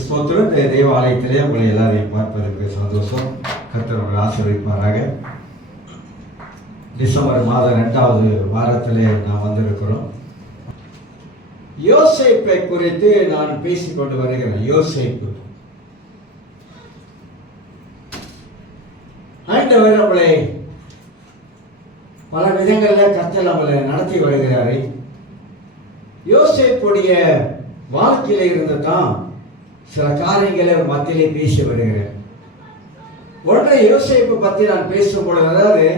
ஸ்தோத்திரம். இந்த தேவாலயத்திலே உங்களை எல்லாரையும் பார்ப்பதற்கு சந்தோஷம். கர்த்தர் உங்களை ஆசீர்வதிப்பாராக. டிசம்பர் மாதம் 2வது வாரத்திலே நாம் வந்திருக்கிறோம். யோசேப்பை குறித்து நான் பேசிக்கொண்டு வருகிறேன். யோசேப்பு ஆண்டவர் நம்மளை பல விதங்களில் கர்த்தர் நம்மளை நடத்தி வருகிறாரு. யோசேப்புடைய வாழ்க்கையில இருந்து தான் சில காரியங்களை மத்தியிலே பேசி வருகிறேன். ஒன்றை யோசேப்பு பத்தி நான் பேசும் பொழுது, அதாவது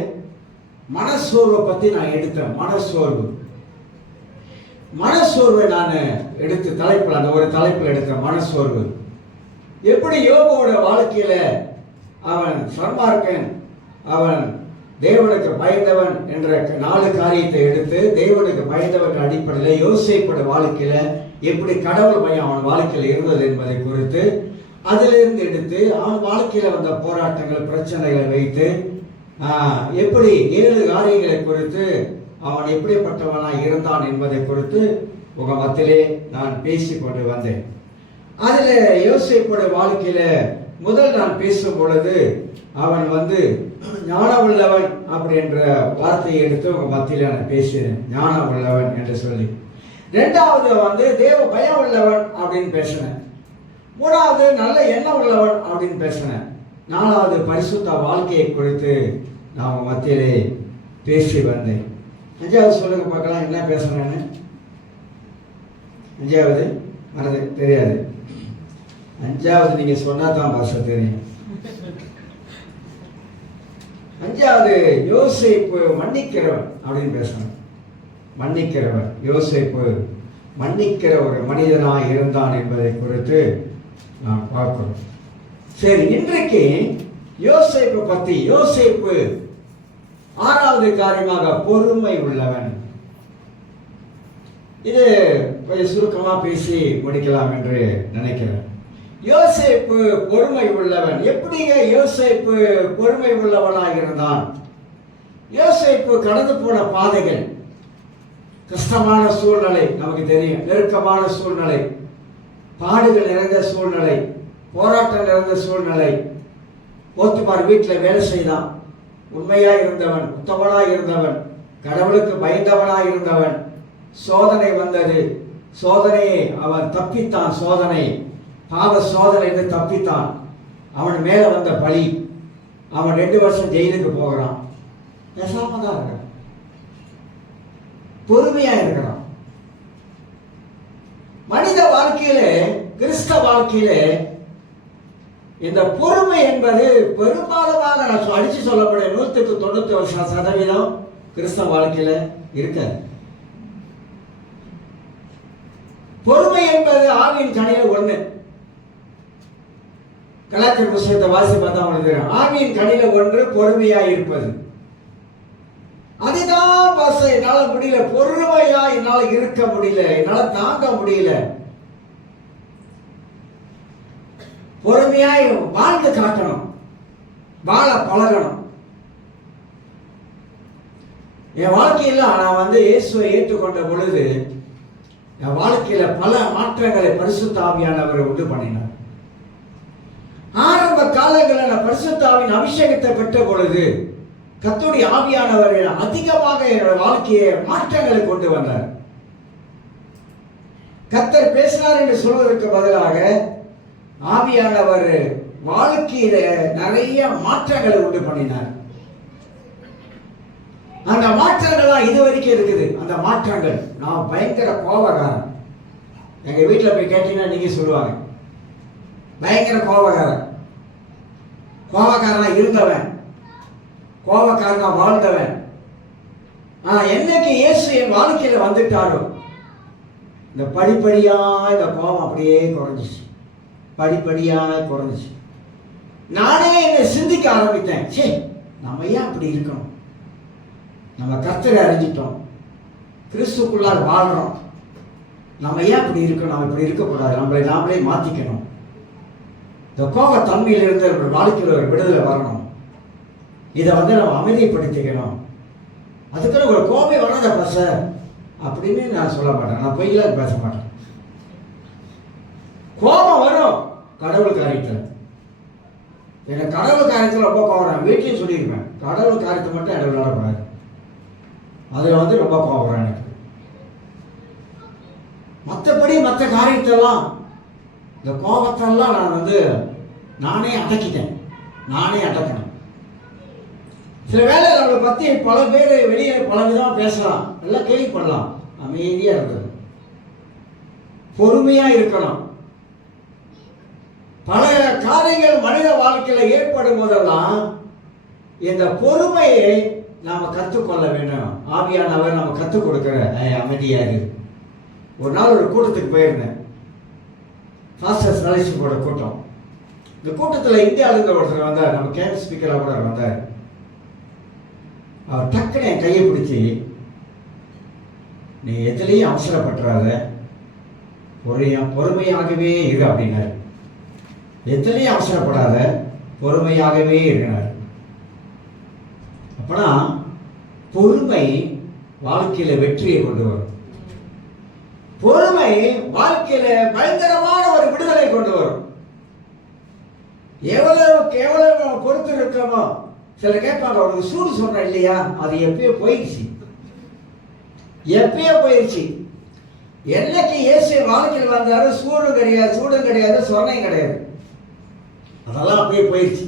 மனசோர்வை பத்தி நான் எடுத்தேன். மனசோர்வை நான் எடுத்து தலைப்பில், அந்த ஒரு தலைப்பில் எடுத்தேன். மனசோர்வு எப்படி யோபுவோட வாழ்க்கையில அவன் சன்மார்க்கன், அவன் தேவனுக்கு பயந்தவன் என்ற 4 காரியத்தை எடுத்து தேவனுக்கு பயந்தவன் அடிப்படையில் யோசேப்போட வாழ்க்கையில எப்படி கடவுள் பயம் அவன் வாழ்க்கையில் இருந்தது என்பதை குறித்து அதிலிருந்து எடுத்து அவன் வாழ்க்கையில வந்த போராட்டங்கள், பிரச்சனைகளை வைத்து எப்படி 7 காரியங்களை குறித்து அவன் எப்படிப்பட்டவனாக இருந்தான் என்பதை குறித்து உங்க மத்தியிலே நான் பேசி கொண்டு வந்தேன். அதுல யோசேப்போட வாழ்க்கையில முதல் நான் பேசும் பொழுது அவன் ஞானம் உள்ளவன் அப்படி என்ற வார்த்தையை எடுத்து உங்க மத்தியில நான் பேசினேன். ஞானம் உள்ளவன் என்று சொல்லி. 2வது தேவ பயம் உள்ளவன் அப்படின்னு பேசினேன். 3வது நல்ல எண்ணம் உள்ளவன் அப்படின்னு பேசினேன். 4வது பரிசுத்த வாழ்க்கையை குறித்து நான் உங்க மத்தியிலே பேசி வந்தேன். 5வது சொல்லுங்க பார்க்கலாம், என்ன பேசுறேன்னு. 5வது மனது தெரியாது. 5வது நீங்க சொன்னா தான் பாச தெரியும். 5வது யோசேப்பு மன்னிக்கிறவன் அப்படின்னு பேசணும். மன்னிக்கிறவன். யோசேப்பு மன்னிக்கிற ஒரு மனிதனாக இருந்தான் என்பதை குறித்து நாம் பார்க்கிறோம். சரி, இன்றைக்கு யோசேப்பு பத்தி, யோசேப்பு 6வது காரியமாக பொறுமை உள்ளவன். இது கொஞ்சம் சுருக்கமா பேசி முடிக்கலாம் என்று நினைக்கிறேன். யோசேப்பு பொறுமை உள்ளவன். எப்படிங்க யோசேப்பு பொறுமை உள்ளவனாக இருந்தான்? யோசேப்பு கடந்து போன பாதைகள், கஷ்டமான சூழ்நிலை நமக்கு தெரியும், நெருக்கமான சூழ்நிலை, பாடுகள் நிறைந்த சூழ்நிலை, போராட்டம் நிறைந்த சூழ்நிலை. போத்திபார் வீட்டில் வேலை செய்தான். உண்மையாக இருந்தவன், உத்தமனாக இருந்தவன், கடவுளுக்கு பயந்தவனாக இருந்தவன். சோதனை வந்தது. சோதனையை அவன் தப்பித்தான். பாவ சோதனை தப்பித்தான். அவன் மேல வந்த பழி, அவன் 2 வருஷம் ஜெயிலுக்கு போகிறான். பேசாம தான் இருக்கிறான், பொறுமையா இருக்கிறான். மனித வாழ்க்கையில, கிறிஸ்தவ வாழ்க்கையில இந்த பொறுமை என்பது பெரும்பாலுமாக நான் அடிச்சு சொல்லக்கூடிய 100% கிறிஸ்தவ வாழ்க்கையில இருக்காது. பொறுமை என்பது ஆவியின் கனியில 1. கலாச்சார புத்தகத்தை வாசி பார்த்தா உங்களுக்கு தெரியும். ஆவியின் கனியில 1 பொறுமையா இருப்பது. அதுதான் பாச என்னால முடியல, பொறுமையா என்னால இருக்க முடியல, என்னால தாங்க முடியல. பொறுமையாய் வாழ்ந்து காட்டணும், வாழ பழகணும். என் வாழ்க்கையில நான் இயேசுவை ஏற்றுக்கொண்ட பொழுது என் வாழ்க்கையில பல மாற்றங்களை பரிசுத்த ஆவியானவர் உண்டு பண்ணினார். ஆரம்ப காலங்களில் நான் பரிசுத்த ஆவியின் அபிஷேகத்தை பெற்ற பொழுது கர்த்தருடைய ஆவியானவர் அதிகமாக என்னோட வாழ்க்கையை மாற்றங்களை கொண்டு வந்தார். கர்த்தர் பேசினார் என்று சொல்வதற்கு பதிலாக ஆவியானவர் வாழ்க்கையில நிறைய மாற்றங்களை உண்டு பண்ணினார். அந்த மாற்றங்கள்லாம் இது வரைக்கும் இருக்குது. அந்த மாற்றங்கள், நான் பயங்கர கோபக்காரன். எங்க வீட்டில் போய் கேட்டீங்கன்னா நீங்க சொல்லுவாங்க, பயங்கர கோபக்காரனா இருந்தவன், கோபக்காரனா வாழ்ந்தவன். என்னைக்கு இயேசு என் வாழ்க்கையில வந்துட்டாரோ இந்த படிப்படியா இந்த கோபம் அப்படியே குறைஞ்சிச்சு. நானே என்னை சிந்திக்க ஆரம்பித்தேன். சே, நம்ம ஏன் அப்படி இருக்கணும்? நம்ம கர்த்தரை அறிஞ்சிட்டோம், கிறிஸ்துக்குள்ளார் வாழ்றோம், நம்ம ஏன் அப்படி இருக்கணும்? நம்ம இப்படி இருக்கக்கூடாது, நம்மளை நாமளே மாத்திக்கணும். இந்த கோபத்தன்மையிலிருந்து நம்ம வாழ்க்கையில் ஒரு விடுதலை வரணும். இதை நம்ம அமைதிப்படுத்திக்கணும். அதுக்குன்னு ஒரு கோபம் வராத பச அப்படின்னு நான் சொல்ல மாட்டேன். நான் பொய்யெல்லாம் பேச மாட்டேன். கோபம் வரும், கடவுள் காரியத்தில். எனக்கு கடவுள் காரியத்தில் ரொம்ப கோவம். வீட்லையும் சொல்லியிருப்பேன், கடவுள் காரியத்தை மட்டும் எனக்கு விளையாடக்கூடாது. அதில் ரொம்ப கோவம் எனக்கு. மற்றபடி மற்ற காரியத்தெல்லாம், இந்த கோபத்தெல்லாம் நானே அடக்கிட்டேன், நானே அடக்கணும். சில வேலை நம்மளை பற்றி பல பேர் வெளியே பல விதமாக பேசலாம், எல்லாம் கேள்விப்படலாம். அமைதியாக இருந்தது, பொறுமையாக இருக்கணும். பல காரியங்கள் மனித வாழ்க்கையில் ஏற்படும் போதெல்லாம் இந்த பொறுமையை நாம் கற்றுக்கொள்ள வேண்டும். ஆவியானவர் நம்ம கற்றுக் கொடுக்குற அமைதியாக. ஒரு நாள் ஒரு கூட்டத்துக்கு போயிருந்தேன், ஃபாஸ்டர்ஸ் ஃபெலோஷிப்போட கூட்டம். இந்த கூட்டத்தில் இந்தியாவிலேருந்து ஒருத்தர் வந்தார், நம்ம கேம்ப் ஸ்பீக்கராக கூட வந்தார். அவர் டக்குன்னு என் கையை பிடிச்சி, நீ எதுலேயும் அவசரப்பட்டுறாத, பொறுமையாகவே இரு அப்படின்னாரு. எதுலேயும் அவசரப்படாத, பொறுமையாகவே இருக்கிறார். அப்பனா பொறுமை வாழ்க்கையில வெற்றியை கொண்டு வரும். பொறுமை வாழ்க்கையில பயங்கரமான ஒரு விடுதலை கொண்டு வரும். எவ்வளவுக்கு எவ்வளவு பொறுத்து இருக்கமோ. சிலர் கேட்பாங்க, அவனுக்கு சூடு சொன்ன இல்லையா, அது எப்பயோ போயிடுச்சு, எப்பயோ போயிடுச்சு. என்னைக்கு இயேசு வாழ்க்கையில் வந்தாரு சூடும் கிடையாது, சொன்னையும் கிடையாது, அதெல்லாம் அப்படியே போயிடுச்சு.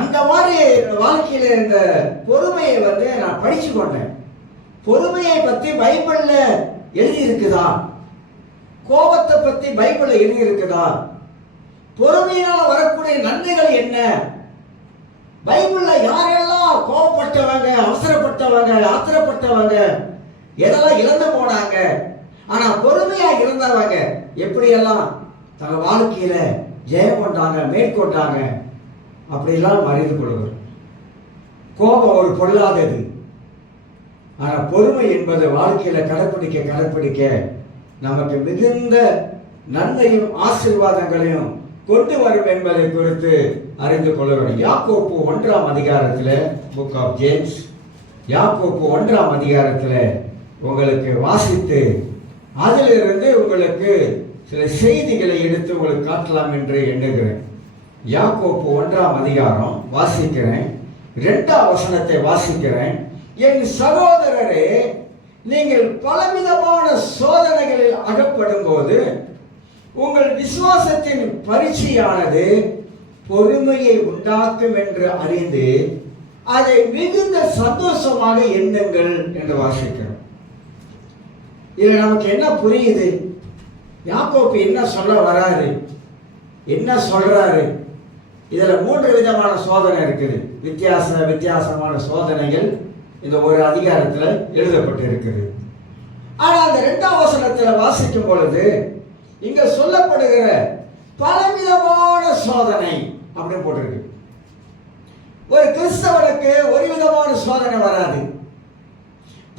அந்த மாதிரி வாழ்க்கையில இந்த பொறுமையை நான் படிச்சு கொண்டேன். பொறுமையை பற்றி பைபிள்ல எழுதி இருக்குதா? கோபத்தை பற்றி பைபிள்ல எழுதி இருக்குதா? பொறுமையினால் வரக்கூடிய நன்மைகள் என்ன? பைபிள்ல யாரெல்லாம் கோபப்பட்டவங்க, அவசரப்பட்டவங்க, ஆத்திரப்பட்டவங்க, எதெல்லாம் இழந்து போனாங்க, ஆனா பொறுமையா இருந்தவங்க எப்படியெல்லாம் தங்க வாழ்க்கையில ஜெயம் கொண்டாங்க, மேற்கொண்டாங்க, அப்படியெல்லாம் அறிந்து கொள்வார். கோபம் ஒரு பொல்லாதது, ஆனா பொறுமை என்பது வாழ்க்கையில கடைப்பிடிக்க நமக்கு மிகுந்த நன்மையும் ஆசீர்வாதங்களையும் கொண்டு வரும் என்பதை குறித்து அறிந்து கொள்கிறோம். யாக்கோப்பு 1ஆம் அதிகாரத்தில், புக் ஆஃப் ஜேம்ஸ், யாக்கோப்பு 1ஆம் அதிகாரத்தில் உங்களுக்கு வாசித்து அதிலிருந்து உங்களுக்கு சில செய்திகளை எடுத்து உங்களுக்கு காட்டலாம் என்று எண்ணுகிறேன். யாக்கோப்பு 1ஆம் அதிகாரம் வாசிக்கிறேன், 2ஆம் வசனத்தை வாசிக்கிறேன். என் சகோதரரே, நீங்கள் பலவிதமான சோதனைகளில் அகப்படும் போது உங்கள் விசுவாசத்தின் பரீட்சையானது பொறுமையை உண்டாக்கும் என்று அறிந்து அதை மிகுந்த சந்தோஷமாக எண்ணுங்கள் என்று வாசிக்கிறோம். இதுல நமக்கு என்ன புரியுது? யாக்கோப்பு என்ன சொல்ல வராரு, என்ன சொல்றாரு? இதுல 3 விதமான சோதனை இருக்குது. வித்தியாசமான சோதனைகள் இந்த ஒரு அதிகாரத்தில் எழுதப்பட்டு இருக்குது. ஆனா அந்த 2ஆம் வசனத்தில் வாசிக்கும் பொழுது இங்க சொல்லப்படுகிற பலவிதமான சோதனை அப்படின்னு போட்டிருக்கு. ஒரு கிறிஸ்தவனுக்கு ஒரு விதமான சோதனை வராது,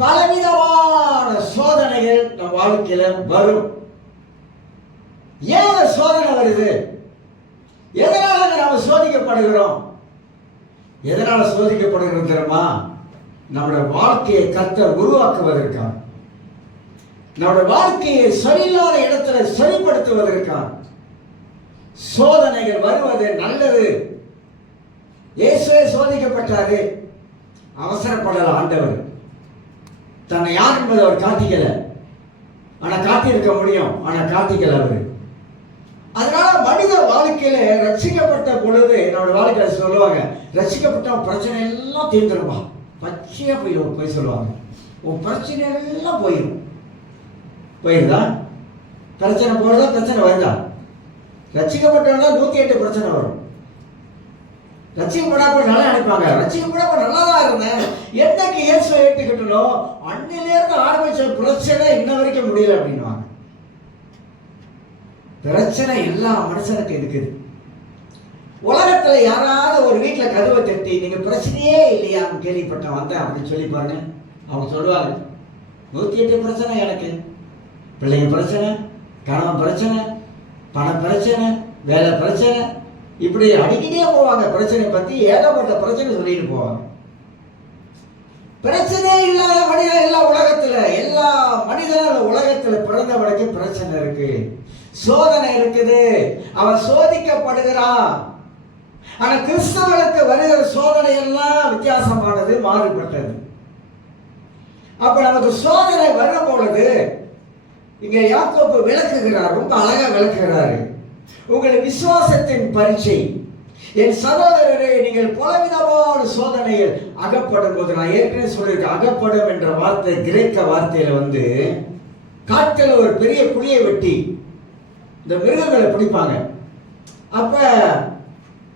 பலவிதமான சோதனைகள் நம் வாழ்க்கையில வரும். ஏன் சோதனை வருது? எதனால நாம் சோதிக்கப்படுகிறோம்? எதனால சோதிக்கப்படுகிறோம் தெரியுமா? நம்முடைய வாழ்க்கையை கர்த்தர் உருவாக்குவதற்காக, நம்முடைய வாழ்க்கையை சரியில்லாத இடத்துல சரிப்படுத்துவதற்காக சோதனைகள் வருவது நல்லது. இயேசுவே சோதிக்கப்பட்டாரு, அவசரப்படல. ஆண்டவர் தன்னை யார் என்பதை அவர் காட்டிக்கல, ஆனா காட்டியிருக்க முடியும், ஆனா காட்டிக்கல அவர். அதனால மனித வாழ்க்கையில ரட்சிக்கப்பட்ட பொழுது நம்முடைய வாழ்க்கையில சொல்லுவாங்க, ரட்சிக்கப்பட்ட பிரச்சனை எல்லாம் தீர்ந்துருமா, பச்சையா போயிடும், போய் சொல்லுவாங்க, உன் பிரச்சனை எல்லாம் போயிடும். போயிருந்தா பிரச்சனை போறதா, பிரச்சனை வருதா? ரட்சிக்கப்பட்டவங்க 108 பிரச்சனை வரும். ரட்சிக்கப்படாம நல்லா நினைப்பாங்க, ரட்சிக்கப்படாம நல்லா தான் இருந்தேன், என்னைக்கு இயேசுவை ஏற்றுக்கிட்டனோ அன்னிலேருந்து ஆரம்பிச்ச பிரச்சனை இன்ன வரைக்கும் முடியல அப்படின்வாங்க. பிரச்சனை எல்லா மனுஷனுக்கு இருக்குது. உலகத்துல யாராவது ஒரு வீட்டுல கதவை தட்டி நீங்க பிரச்சனையே இல்லையான்னு கேள்விப்பட்டேன் வந்தேன் அப்படின்னு சொல்லி பாருங்க, அவங்க சொல்லுவாங்க 108 பிரச்சனை எனக்கு, பிள்ளைங்க பிரச்சனை, கணவன் பிரச்சனை, பண பிரச்சனை, வேலை பிரச்சனை, இப்படி அடிக்கிட்டே போவாங்க. பிரச்சனை பத்தி ஏகப்பட்ட பிரச்சனை சொல்லிட்டு போவாங்க. பிரச்சனையே இல்லாத மனிதன் எல்லா உலகத்துல, எல்லா மனிதனும் உலகத்துல பிறந்தவனுக்கு பிரச்சனை இருக்கு, சோதனை இருக்குது, அவன் சோதிக்கப்படுகிறான். ஆனா கிறிஸ்தவர்களுக்கு வருகிற சோதனை எல்லாம் வித்தியாசமானது, மாறுபட்டது. அப்ப நமக்கு சோதனை வரும் பொழுது இங்க யாக்கோபு விளக்குகிறார், ரொம்ப அழகா விளக்குகிறாரு. உங்கள் விசுவாசத்தின் பரீட்சை, என் சகோதரரே, நீங்கள் பலவிதமான சோதனையில் அகப்படும் போது, நான் ஏற்கனவே சொல்லியிருக்கேன், அகப்படும் என்ற வார்த்தை கிரேக்க வார்த்தையில காட்டில் ஒரு பெரிய குழியை வெட்டி இந்த மிருகங்களை பிடிப்பாங்க. அப்ப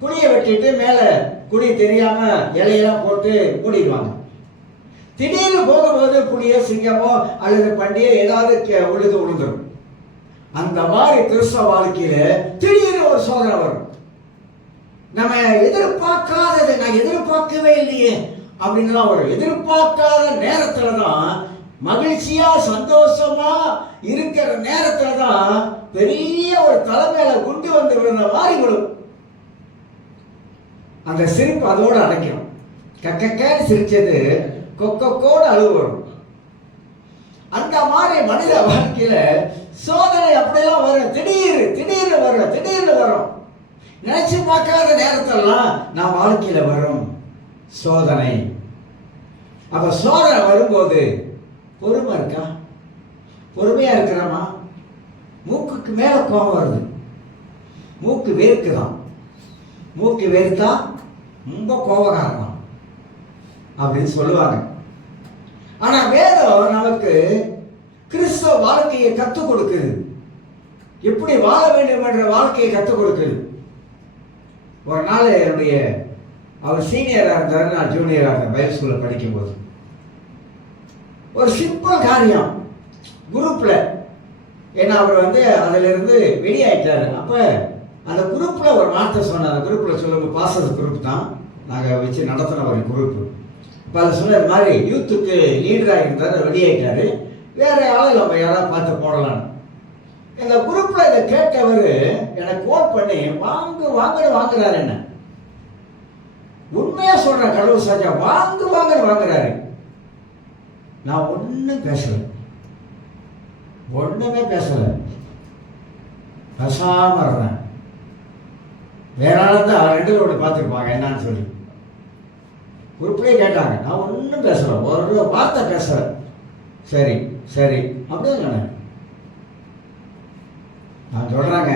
குழியை வெட்டிட்டு மேல குழி தெரியாம இலையெல்லாம் போட்டு மூடிடுவாங்க. திடீர்னு போகும்போது புலியோ சிங்கமோ அல்லது பண்டியோ ஏதாவது உழுது விழுந்துடும். அந்த மாதிரி கிறிஸ்தவ வாழ்க்கையில திடீர்னு ஒரு சோதனை வரும். நம்ம எதிர்பார்க்காதது, நான் எதிர்பார்க்கவே இல்லையே அப்படின்னு ஒரு எதிர்பார்க்காத நேரத்துல தான், மகிழ்ச்சியா சந்தோஷமா இருக்கிற நேரத்துல தான் பெரிய ஒரு தலைமையில குண்டு வந்து விழுந்த மாதிரி விழும். அந்த சிரிப்பு அதோடு அடைக்கும். கக்கன்னு சிரிச்சது கொக்கோடு அழுவு வரும். அந்த மாதிரி மனித வாழ்க்கையில சோதனை அப்படியெல்லாம் வரும். திடீர்னு வரும். நினைச்சு பார்க்காத நேரத்தெல்லாம் நான் வாழ்க்கையில வரும் சோதனை. அப்ப சோதனை வரும்போது பொறுமை இருக்கா? பொறுமையா இருக்கிறாமா? மூக்குக்கு மேல கோபம் வருது, மூக்கு வேர்க்குதான். மூக்கு வேர்த்தா ரொம்ப கோபகாரமா அப்படின்னு சொல்லுவாங்க. ஆனா வேதம் நமக்கு கிறிஸ்தவ வாழ்க்கையை கற்றுக் கொடுக்குது, எப்படி வாழ வேண்டும் என்ற வாழ்க்கையை கற்றுக் கொடுக்குது. ஒரு நாள் அவர் சீனியராக இருந்தார், நான் ஜூனியராக இருந்தேன் பைபிள் ஸ்கூலில் படிக்கும்போது. ஒரு சிம்பிள் காரியம் குரூப்ல, ஏன்னா அவர் அதுல இருந்து வெளியாயிட்டாரு. அப்ப அந்த குரூப்ல ஒரு வார்த்தை சொன்னார். அந்த குரூப்ல சொல்லுங்க, பாசஸ் குரூப் தான் நாங்கள் வச்சு நடத்தின ஒரு குரூப். இப்போ அதை சொன்ன மாதிரி யூத்துக்கு லீடராக இருந்தார், வெளியாயிட்டாரு. வேற ஆள் நம்ம யாராவது பார்த்து போடலான்னு இந்த குரூப்ல இதை கேட்டவர் எனக்கு கோல் பண்ணி வாங்குறாரு. என்ன உண்மையா சொல்றேன், கடவுள் சாஜா வாங்குறாரு. நான் ஒண்ணுமே பேசல, பேசாம இருந்தேன். வேற ஆள் தான் ரெண்டு ரோடு பார்த்துருப்பாங்க என்னன்னு சொல்லி குரூப்லேயே கேட்டாங்க. நான் ஒன்றும் பேசல, ஒரு வார்த்தை பேசல. சரி அப்படியே நான் சொல்றாங்க,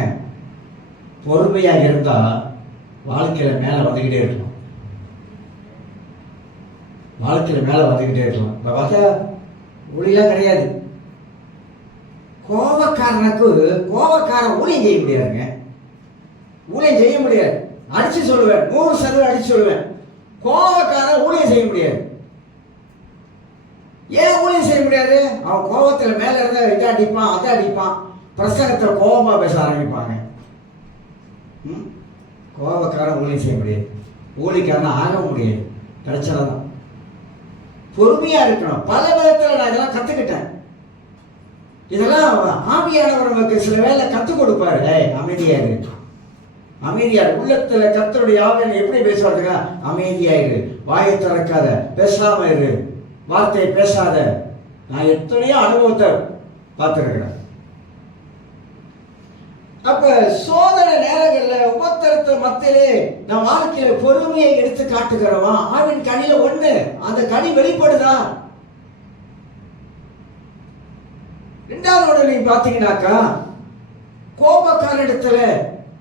பொறுமையா இருந்தா வாழ்க்கையில மேல வந்துகிட்டே இருக்கலாம். இப்ப பார்த்தா ஊழியெல்லாம் கிடையாது. கோபக்காரன் ஊழியம் செய்ய முடியாதுங்க. ஊழியம் செய்ய முடியாது. அடிச்சு சொல்லுவேன், 100% அடிச்சு சொல்லுவேன். கோபக்காரன் ஊழியம் செய்ய முடியாது. ஏன் ஊழியம் செய்ய முடியாது? அவன் கோபத்துல மேல இருந்தா இதை அடிப்பான், அதை அடிப்பான். பிரசங்கத்துல கோபமா பேச ஆரம்பிப்பாங்க. கோபக்காரன் ஊழியம் செய்ய முடியாது, ஊழியக்காரன் ஆக முடியாது. பிரச்சனை தான். பொறுமையா இருக்கணும். பல விதத்துல நான் இதெல்லாம் கத்துக்கிட்டேன். இதெல்லாம் ஆவியானவர் நமக்கு சில வேலை கத்துக் கொடுப்பாரு. அமைதியாரு. உள்ளத்துல கர்த்தருடைய ஆவியான எப்படி பேசுவாருங்க? அமைதியாயிரு, வாயை திறக்காத, பேசாம இரு, வார்த்தையை பேசாத. நான் எத்தனையோ அனுபவத்தை பார்த்துருக்கிறேன். அப்ப சோதனை நேரங்கள்ல உபத்திரத்தை மத்தியிலே நம் வாழ்க்கையில பொறுமையை எடுத்து காட்டுகிறவா ஆவின் கனியில ஒண்ணு, அந்த கனி வெளிப்படுதா? ரெண்டாவது நீங்க பாத்தீங்கன்னாக்கா, கோபக்கார இடத்துல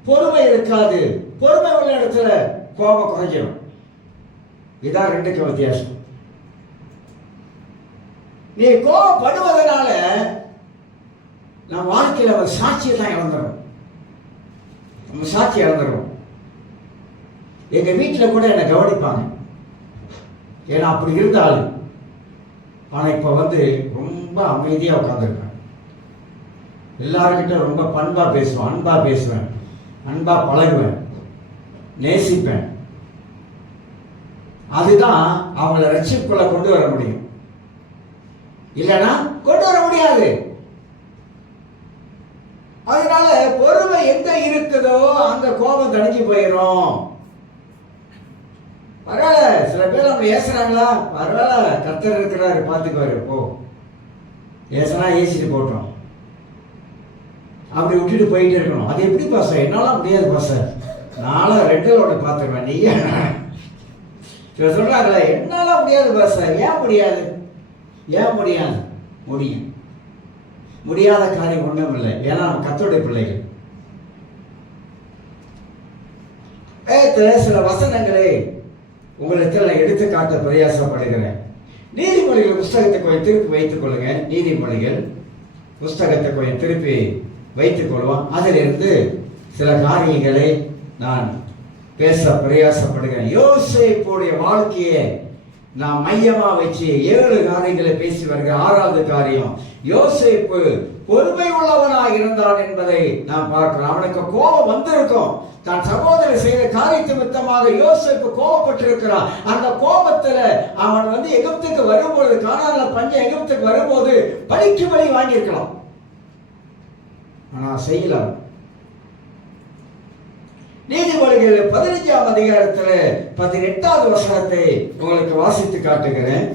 பொறுமை இருக்காது, பொறுமை உள்ள இடத்துல கோபம் குறைஞ்சிடும். இதான் ரெண்டுக்கு வித்தியாசம். நீ கோபப்படுவதனால நம்ம வாழ்க்கையில ஒரு சாட்சியை தான் இழந்துடும். நம்ம சாட்சி இழந்துடும். எங்க வீட்டில் கூட என்னை கவனிப்பாங்க, ஏன்னா அப்படி இருந்தாலும். ஆனா இப்ப ரொம்ப அமைதியா உட்காந்துருப்பேன். எல்லார்கிட்ட ரொம்ப பண்பா பேசுவேன், அன்பா பழகுவேன், நேசிப்பேன். அதுதான் அவங்கள ரட்சிப்புக்குள்ள கொண்டு வர முடியும். இல்லைன்னா கொண்டு வர முடியாது. அதனால பொறுமை எங்க இருக்குதோ அந்த கோபம் தணிஞ்சு போயிடும். பரவாயில்ல, சில பேர் அவங்க ஏசுறாங்களா, பரவாயில்ல, கர்த்தர் இருக்கிறாரு, பார்த்துக்குவாரு, போ, ஏசுனா ஏசிட்டு போட்டோம், அப்படி விட்டுட்டு போயிட்டே இருக்கணும். அது எப்படி பாஸ்டர்? என்னால முடியாது பாஸ்டர், நானும் ரெட்டலோட பார்த்துருவேன், நீயா சில சொல்றாங்களே, என்னால முடியாது பாஸ்டர். ஏன் முடியாது? ஏன் முடியாது? முடியும். முடியாத காரியம் ஒன்றும் இல்லை. ஏன்னா நம்ம கர்த்தருடைய பிள்ளைகள். சில வசனங்களை உங்களுக்கு நான் எடுத்து காட்ட பிரயாசப்படுகிறேன். நீதிமொழிகள் புஸ்தகத்தை கொஞ்சம் திருப்பி வைத்துக் கொள்ளுங்க. நீதிமொழிகள் புஸ்தகத்தை கொஞ்சம் திருப்பி வைத்துக் கொள்வோம். அதிலிருந்து சில காரியங்களை நான் பேச பிரயாசப்படுகிறேன். யோசேப்புடைய வாழ்க்கையை நான் மையமா வச்சு 7 காரியங்களை பேசி வருகிறேன். 6வது காரியம், யோசேப்பு பொறுமை உள்ளவனாக இருந்தான் என்பதை நாம் பார்க்கிறோம். அவனுக்கு கோபம் வந்திருக்கும். தான் சகோதரர் செய்த காரியத்தை நிமித்தமாக யோசேப்பு கோபப்பட்டிருக்கிறான். அந்த கோபத்துல அவன் எகிப்துக்கு வரும்போது, கானான்ல பஞ்சம் எகிப்துக்கு வரும்போது பலிக்கு பலி வாங்கியிருக்கலாம். ஆனா செய்யலாம். நீதிமொழிகள் 15ஆம் அதிகாரத்தில் 18வது வசனத்தை உங்களுக்கு வாசித்து காட்டுகிறேன்.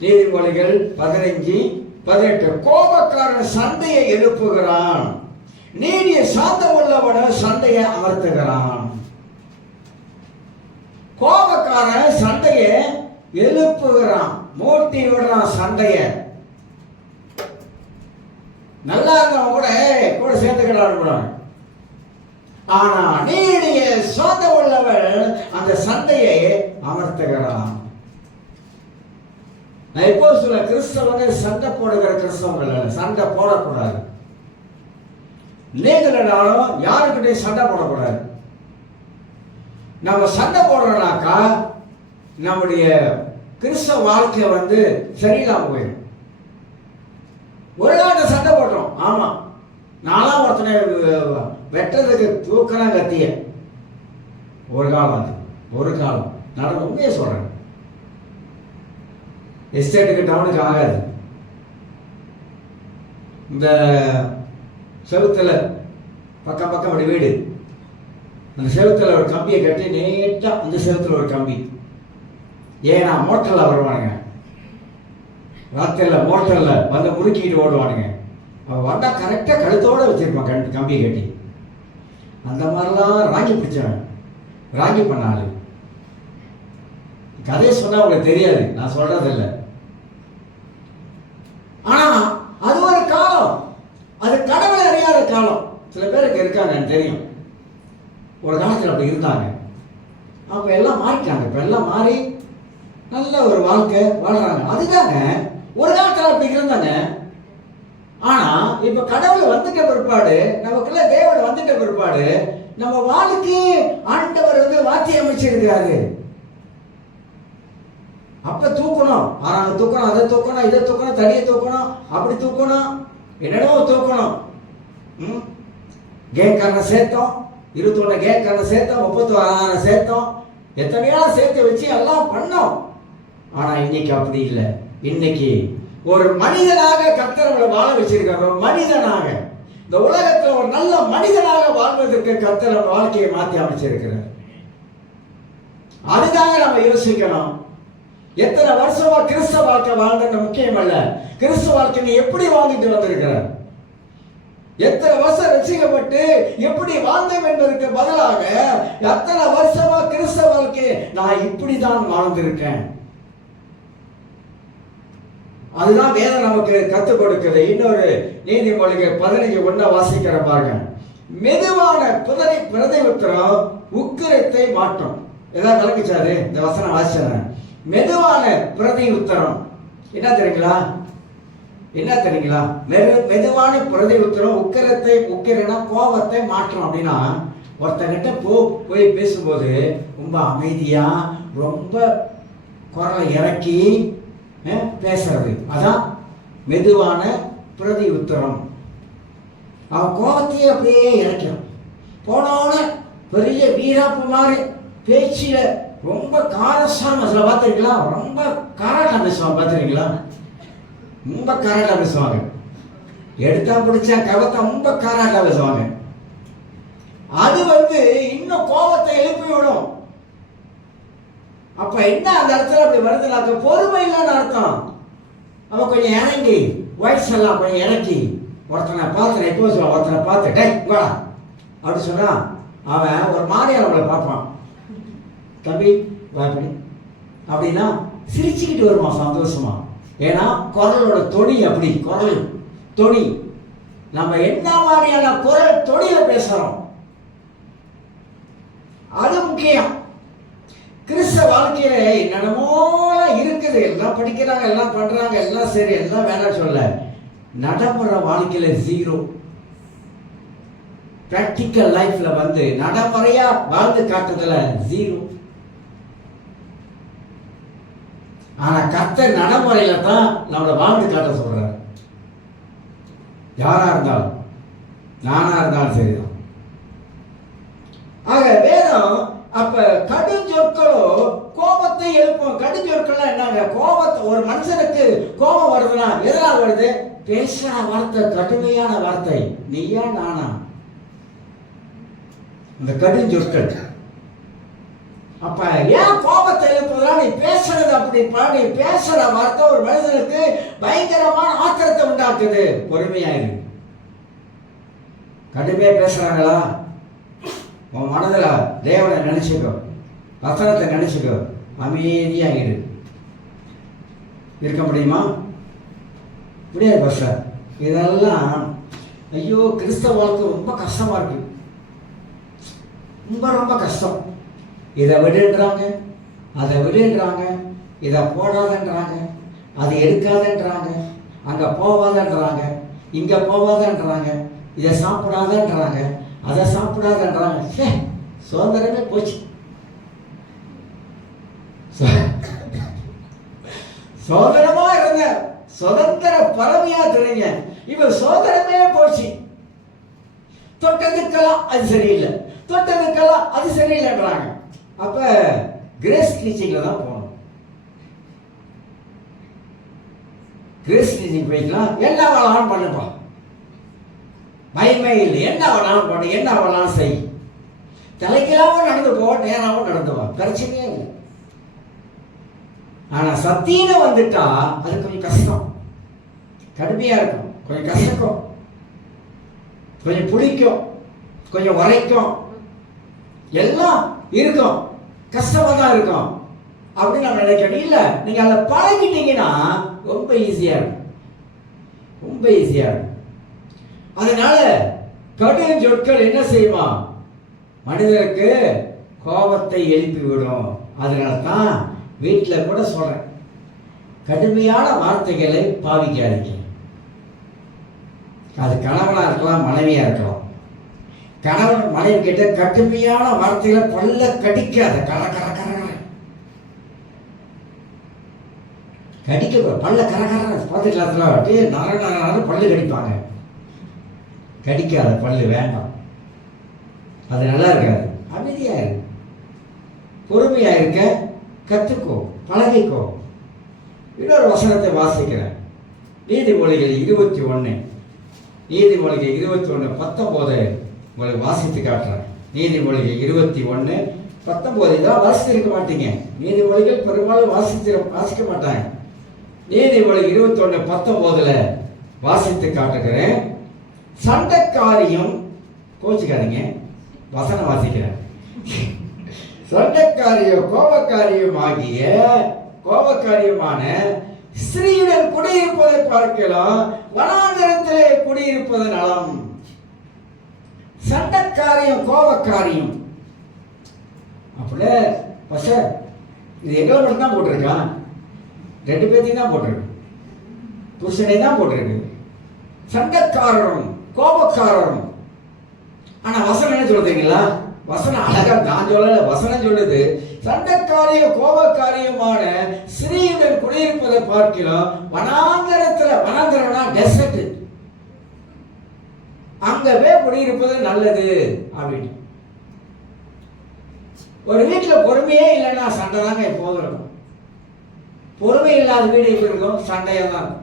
நீதிமொழிகள் 15:18. கோபக்காரன் சண்டையை எழுப்புகிறான், நீடிய சாந்தம் உள்ளவன சண்டையை அமர்த்துகிறான். கோபக்காரன் சண்டையை எழுப்புகிறான், மூட்டி விடுறான் சண்டையை. நல்லா இருந்தவங்க கூட சேர்ந்துக்கிறான். ஆனா நீடிய சாந்தம் உள்ளவன் அந்த சண்டையை அமர்த்துகிறான். நான் எப்போ சொல்ல, கிறிஸ்தவங்க சண்டை போடுகிற கிறிஸ்தவங்கள், சண்டை போடக்கூடாது. நீங்களும் யாருக்கிட்டே சண்டை போடக்கூடாது. நம்ம சண்டை போடுறோம்னாக்கா நம்முடைய கிறிஸ்தவ வாழ்க்கை சரியில்லாம போயிடும். ஒரு நாட்ட சண்டை போட்டோம், ஆமா, நாலாம் ஒருத்தனை வெட்டுறதுக்கு தூக்கலாம் கத்திய ஒரு காலம் நடந்த உண்மையை சொல்றேன். எஸ்டேட்டுக்கு டவுனுக்கு ஆகாது. இந்த செவுத்துல பக்கம் அப்படி வீடு, அந்த செவுத்துல ஒரு கம்பியை கட்டி நேட்டா அந்த செவுத்துல ஒரு கம்பி. ஏன்னா மோட்டர்ல வருவானுங்க, ராத்திரில மோட்டர்ல முறுக்கிட்டு ஓடுவானுங்க. அவன் வந்தா கரெக்டா கழுத்தோட வச்சிருப்பான் கம்பியை கட்டி. அந்த மாதிரிலாம் ராங்கி பிடிச்சவன், ராங்கி பண்ணாரு. கதையை சொன்னா உங்களுக்கு தெரியாது, நான் சொல்றது இல்லை. ஆனா அது ஒரு காலம், அது கடவுளை அறியாத காலம். சில பேருக்கு இருக்காங்க, தெரியும். ஒரு காலத்தில் அப்படி இருந்தாங்க. அப்ப எல்லாம் மாறிட்டாங்க. இப்ப எல்லாம் மாறி நல்ல ஒரு வாழ்க்கை வாழ்றாங்க. அதுதாங்க ஒரு காலத்தில் அப்படி இருந்தாங்க. ஆனா இப்ப கடவுள் வந்துட்ட பிற்பாடு, நமக்குள்ள தேவன் வந்துட்ட பிற்பாடு, நம்ம வாழ்க்கை ஆண்டவர் மாற்றி அமைச்சிருக்கிறாரு. அப்ப தூக்கணும், ஆறாங்க தூக்கணும், அதை தூக்கணும், இதை தூக்கணும், தடியை தூக்கணும், அப்படி தூக்கணும், என்னடோ தூக்கணும். கேட்காரனை சேர்த்தோம், 21 கேட்காரனை சேர்த்தோம், 31 சேர்த்தோம், எத்தனையோ சேர்த்து வச்சு எல்லாம் பண்ணோம். ஆனா இன்னைக்கு அப்படி இல்லை. இன்னைக்கு ஒரு மனிதனாக கர்த்தர் வாழ வச்சிருக்கார். ஒரு மனிதனாக இந்த உலகத்தில் ஒரு நல்ல மனிதனாக வாழ்வதற்கு கர்த்தர் வாழ்க்கையை மாற்றி அமைச்சிருக்கிறார். அதுதாங்க நம்ம யோசிக்கணும். எத்தனை வருஷமா கிறிஸ்தவ வாழ்க்கை வாழ்ந்த முக்கியம் அல்ல, கிறிஸ்தவ வாழ்க்கை நீ எப்படி வாழ்ந்துட்டு வந்திருக்கிற, எத்தனை வருஷம் ரசிக்கப்பட்டு எப்படி வாழ்ந்தோம் என்பதற்கு பதிலாக எத்தனை வருஷமா கிறிஸ்தவ வாழ்க்கை நான் இப்படிதான் வாழ்ந்திருக்கேன். அதுதான் வேதம் நமக்கு கற்றுக் கொடுக்குது. இன்னொரு நீதிமொழிகள் 15:1 வாசிக்கிற பாருங்க. மெதுவான பிரதை உத்தரம் உக்கிரத்தை மாற்றும். ஏதாவது கலக்குச்சாரு இந்த வசனம் வாசிச்சேன். மெதுவான பிரதி உத்தரம் என்ன தெரியுங்களா? மெதுவான பிரதி உத்தரம் உக்கிரனா கோபத்தை மாற்றும். அப்படின்னா ஒருத்தங்கிட்ட போய் பேசும்போது ரொம்ப அமைதியா, ரொம்ப குரலை இறக்கி பேசுறது, அதான் மெதுவான பிரதி உத்தரம். அவன் கோபத்தையே அப்படியே இறக்கிறான். போனோன்னு பெரிய வீராப்பு மாதிரி பேச்சில ரொம்ப காரசான பார்த்துருக்கீங்களா? ரொம்ப காராட்டா பேசுவாங்க, பார்த்துருக்கீங்களா? ரொம்ப காராட்டா பேசுவாங்க. எடுத்தா பிடிச்சா கவத்தை ரொம்ப காராட்டா பேசுவாங்க. அது இன்னும் கோபத்தை எழுப்பி விடும். அப்ப என்ன அந்த இடத்துல அப்படி வருதுனாக்க பொறுமை இல்லைன்னு அர்த்தம். அவன் கொஞ்சம் இறங்கி வயசு எல்லாம் கொஞ்சம் இறக்கி ஒருத்தனை பார்த்து எப்போ சொல்லுவான், ஒருத்தனை பார்த்து டே வாடா அப்படி சொன்னா அவன் ஒரு மாதிரியா நம்மளை பார்ப்பான். தம்பி வாய்ப்படி அப்படின்னா சிரிச்சுக்கிட்டு வருமா சந்தோஷமா. ஏன்னா குரலோட தொனி அப்படி, குரல் தொனி, நம்ம என்ன மாதிரியான குரல் தொனியில பேசுறோம் அது முக்கியம். கிறிஸ்தவ வாழ்க்கையில என்னென்னமோ இருக்குது, எல்லாம் படிக்கிறாங்க, எல்லாம் பண்றாங்க, எல்லாம் சரி, எல்லாம் வேணாம் சொல்ல. நடைமுறை வாழ்க்கையில ஜீரோ. பிராக்டிக்கல் லைஃப்ல வந்து நடைமுறையா வாழ்ந்து காட்டுறதுல ஜீரோ. ஆனா கர்த்தர் நடைமுறையில தான் நம்மளை வாழ்ந்து காட்ட சொல்றாரு. யாரா இருந்தாலும், நானா இருந்தாலும் சரிதான். ஆக வேதம் அப்ப கடுஞ்சொற்களோ கோபத்தை எழுப்பும். கடுஞ்சொற்கள் என்னங்க? கோபத்தை, ஒரு மனுஷனுக்கு கோபம் வருதுன்னா எதனால வருது? பேசுற வார்த்தை கடுமையான வார்த்தை. நீயா நானா? இந்த கடுஞ்சொற்கள். அப்ப ஏன் கோபத்தை எழுப்புறா? நீ பேசுறது அப்படி, நீ பேசுற வார்த்தை ஒரு மனிதனுக்கு பயங்கரமான ஆத்திரத்தை உண்டாக்குது. பொறுமையாயிரு. கடுமையா பேசுறாங்களா? உன் மனதில் தேவனை நினைச்சுக்கோ, வசனத்தை நினைச்சுக்கோ, அமைதியாகிடு. இருக்க முடியுமா? முடியாது பஸ். இதெல்லாம் ஐயோ கிறிஸ்தவ வாழ்க்கை ரொம்ப கஷ்டமா இருக்கு, ரொம்ப ரொம்ப கஷ்டம். இதை விடுன்றாங்க, அதை விடுன்றாங்க, இதை போடாதன்றாங்க, அதை எடுக்காதன்றாங்க, அங்கே போவாதன்றாங்க, இங்கே போவாதன்றாங்க, இதை சாப்பிடாதன்றாங்க, அதை சாப்பிடாதன்றாங்க. சுதந்திரமே போச்சு. சுதந்திரமா இருங்க, சுதந்திர பறவையா தெரியுங்க. இப்ப சுதந்திரமே போச்சு. தொட்டதுக்கெல்லாம் அது சரியில்லை, தொட்டதுக்கெல்லாம் அது சரியில்லைன்றாங்க. அப்ப கிரேஸ் டீச்சிங்ல தான் போகணும். கிரேஸ் டீச்சிங் போய்க்கலாம். என்ன வேணாலும் பண்ணுப்பா, பயமே இல்லை. என்ன வேணாலும் பண்ணு, என்ன வேணாலும் செய். தலைக்கெல்லாம் நடந்து போ, நேராகவும் நடந்து வா, பிரச்சனையே இல்லை. ஆனா சத்தியனை வந்துட்டா அது கொஞ்சம் கஷ்டம், கடுமையா இருக்கும், கொஞ்சம் கஷ்டம், கொஞ்சம் புளிக்கும், கொஞ்சம் உரைக்கும், எல்லாம் இருக்கும், கஷ்டமா தான் இருக்கும் அப்படின்னு நம்ம நினைக்கணும். இல்ல, நீங்க அதை பழகிட்டீங்கன்னா ரொம்ப ஈஸியா இருக்கும், ரொம்ப ஈஸியா இருக்கும். அதனால கடும் சொற்கள் என்ன செய்யுமா? மனிதருக்கு கோபத்தை எழுப்பி விடும். அதனால தான் வீட்டில் கூட சொல்றேன், கடுமையான வார்த்தைகளை பாவிக்காதீங்க. அது கணவனா இருக்கலாம், மனைவியா இருக்கலாம். கணவன் மனைவி கிட்ட கடுமையான வார்த்தைகளை பல்ல கடிக்காத, கர கர கர கடிக்க, பல்ல கர கர பார்த்துக்கலாம். அப்படியே நர பல்லு கடிப்பாங்க. கடிக்காத, பல்லு வேண்டாம், அது நல்லா இருக்காது. அமைதியா இருக்கு, பொறுமையா இருக்க கத்துக்கோ, பழகிக்கோ. இன்னொரு வசனத்தை வாசிக்கிறேன். நீதிமொழிகள் 21, நீதிமொழிகள் 21:19 உங்களுக்கு வாசித்து காட்டுறேன். நீதிமொழிகள் 21:19 தான் வாசித்திருக்க மாட்டீங்க. நீதிமொழிகள் பெரும்பாலும் வாசிக்க மாட்டாங்க. நீதிமொழி 21:19 வாசித்து காட்டுகிறேன். சண்டைக்காரியும், கோச்சிக்காதீங்க, வசனம் வாசிக்கிறேன். சண்டைக்காரியும் கோபக்காரியுமான ஸ்திரீயுடன் குடியிருப்பதை பார்க்கலாம், வனாந்தரத்திலே குடியிருப்பது நலம். சண்டைக்காரியும் கோபக்காரியும் அப்படியே இது எங்களை மட்டும் தான் போட்டிருக்கான், ரெண்டு பேர்த்தையும் தான் போட்டிருக்கு, புருஷனை தான் போட்டிருக்கு. சண்டைக்காரரும் கோபக்காரரும். ஆனா வசனம் என்ன சொல்றீங்களா? வசனம் அழகா, நான் சொல்லல, வசனம் சொல்லுது, சண்டைக்காரியும் கோபக்காரியுமான ஸ்திரீயுடன் குடியிருப்பதை பார்க்கலாம், வனாந்தரம்னா டெசர்ட், அங்கவே குடியிருப்பது நல்லது அப்படின்னு. ஒரு வீட்டில் பொறுமையே இல்லைன்னா சண்டை தாங்க எப்போதும் இருக்கும். பொறுமை இல்லாத வீடு எப்படி இருக்கும்? சண்டையா தான் இருக்கும்.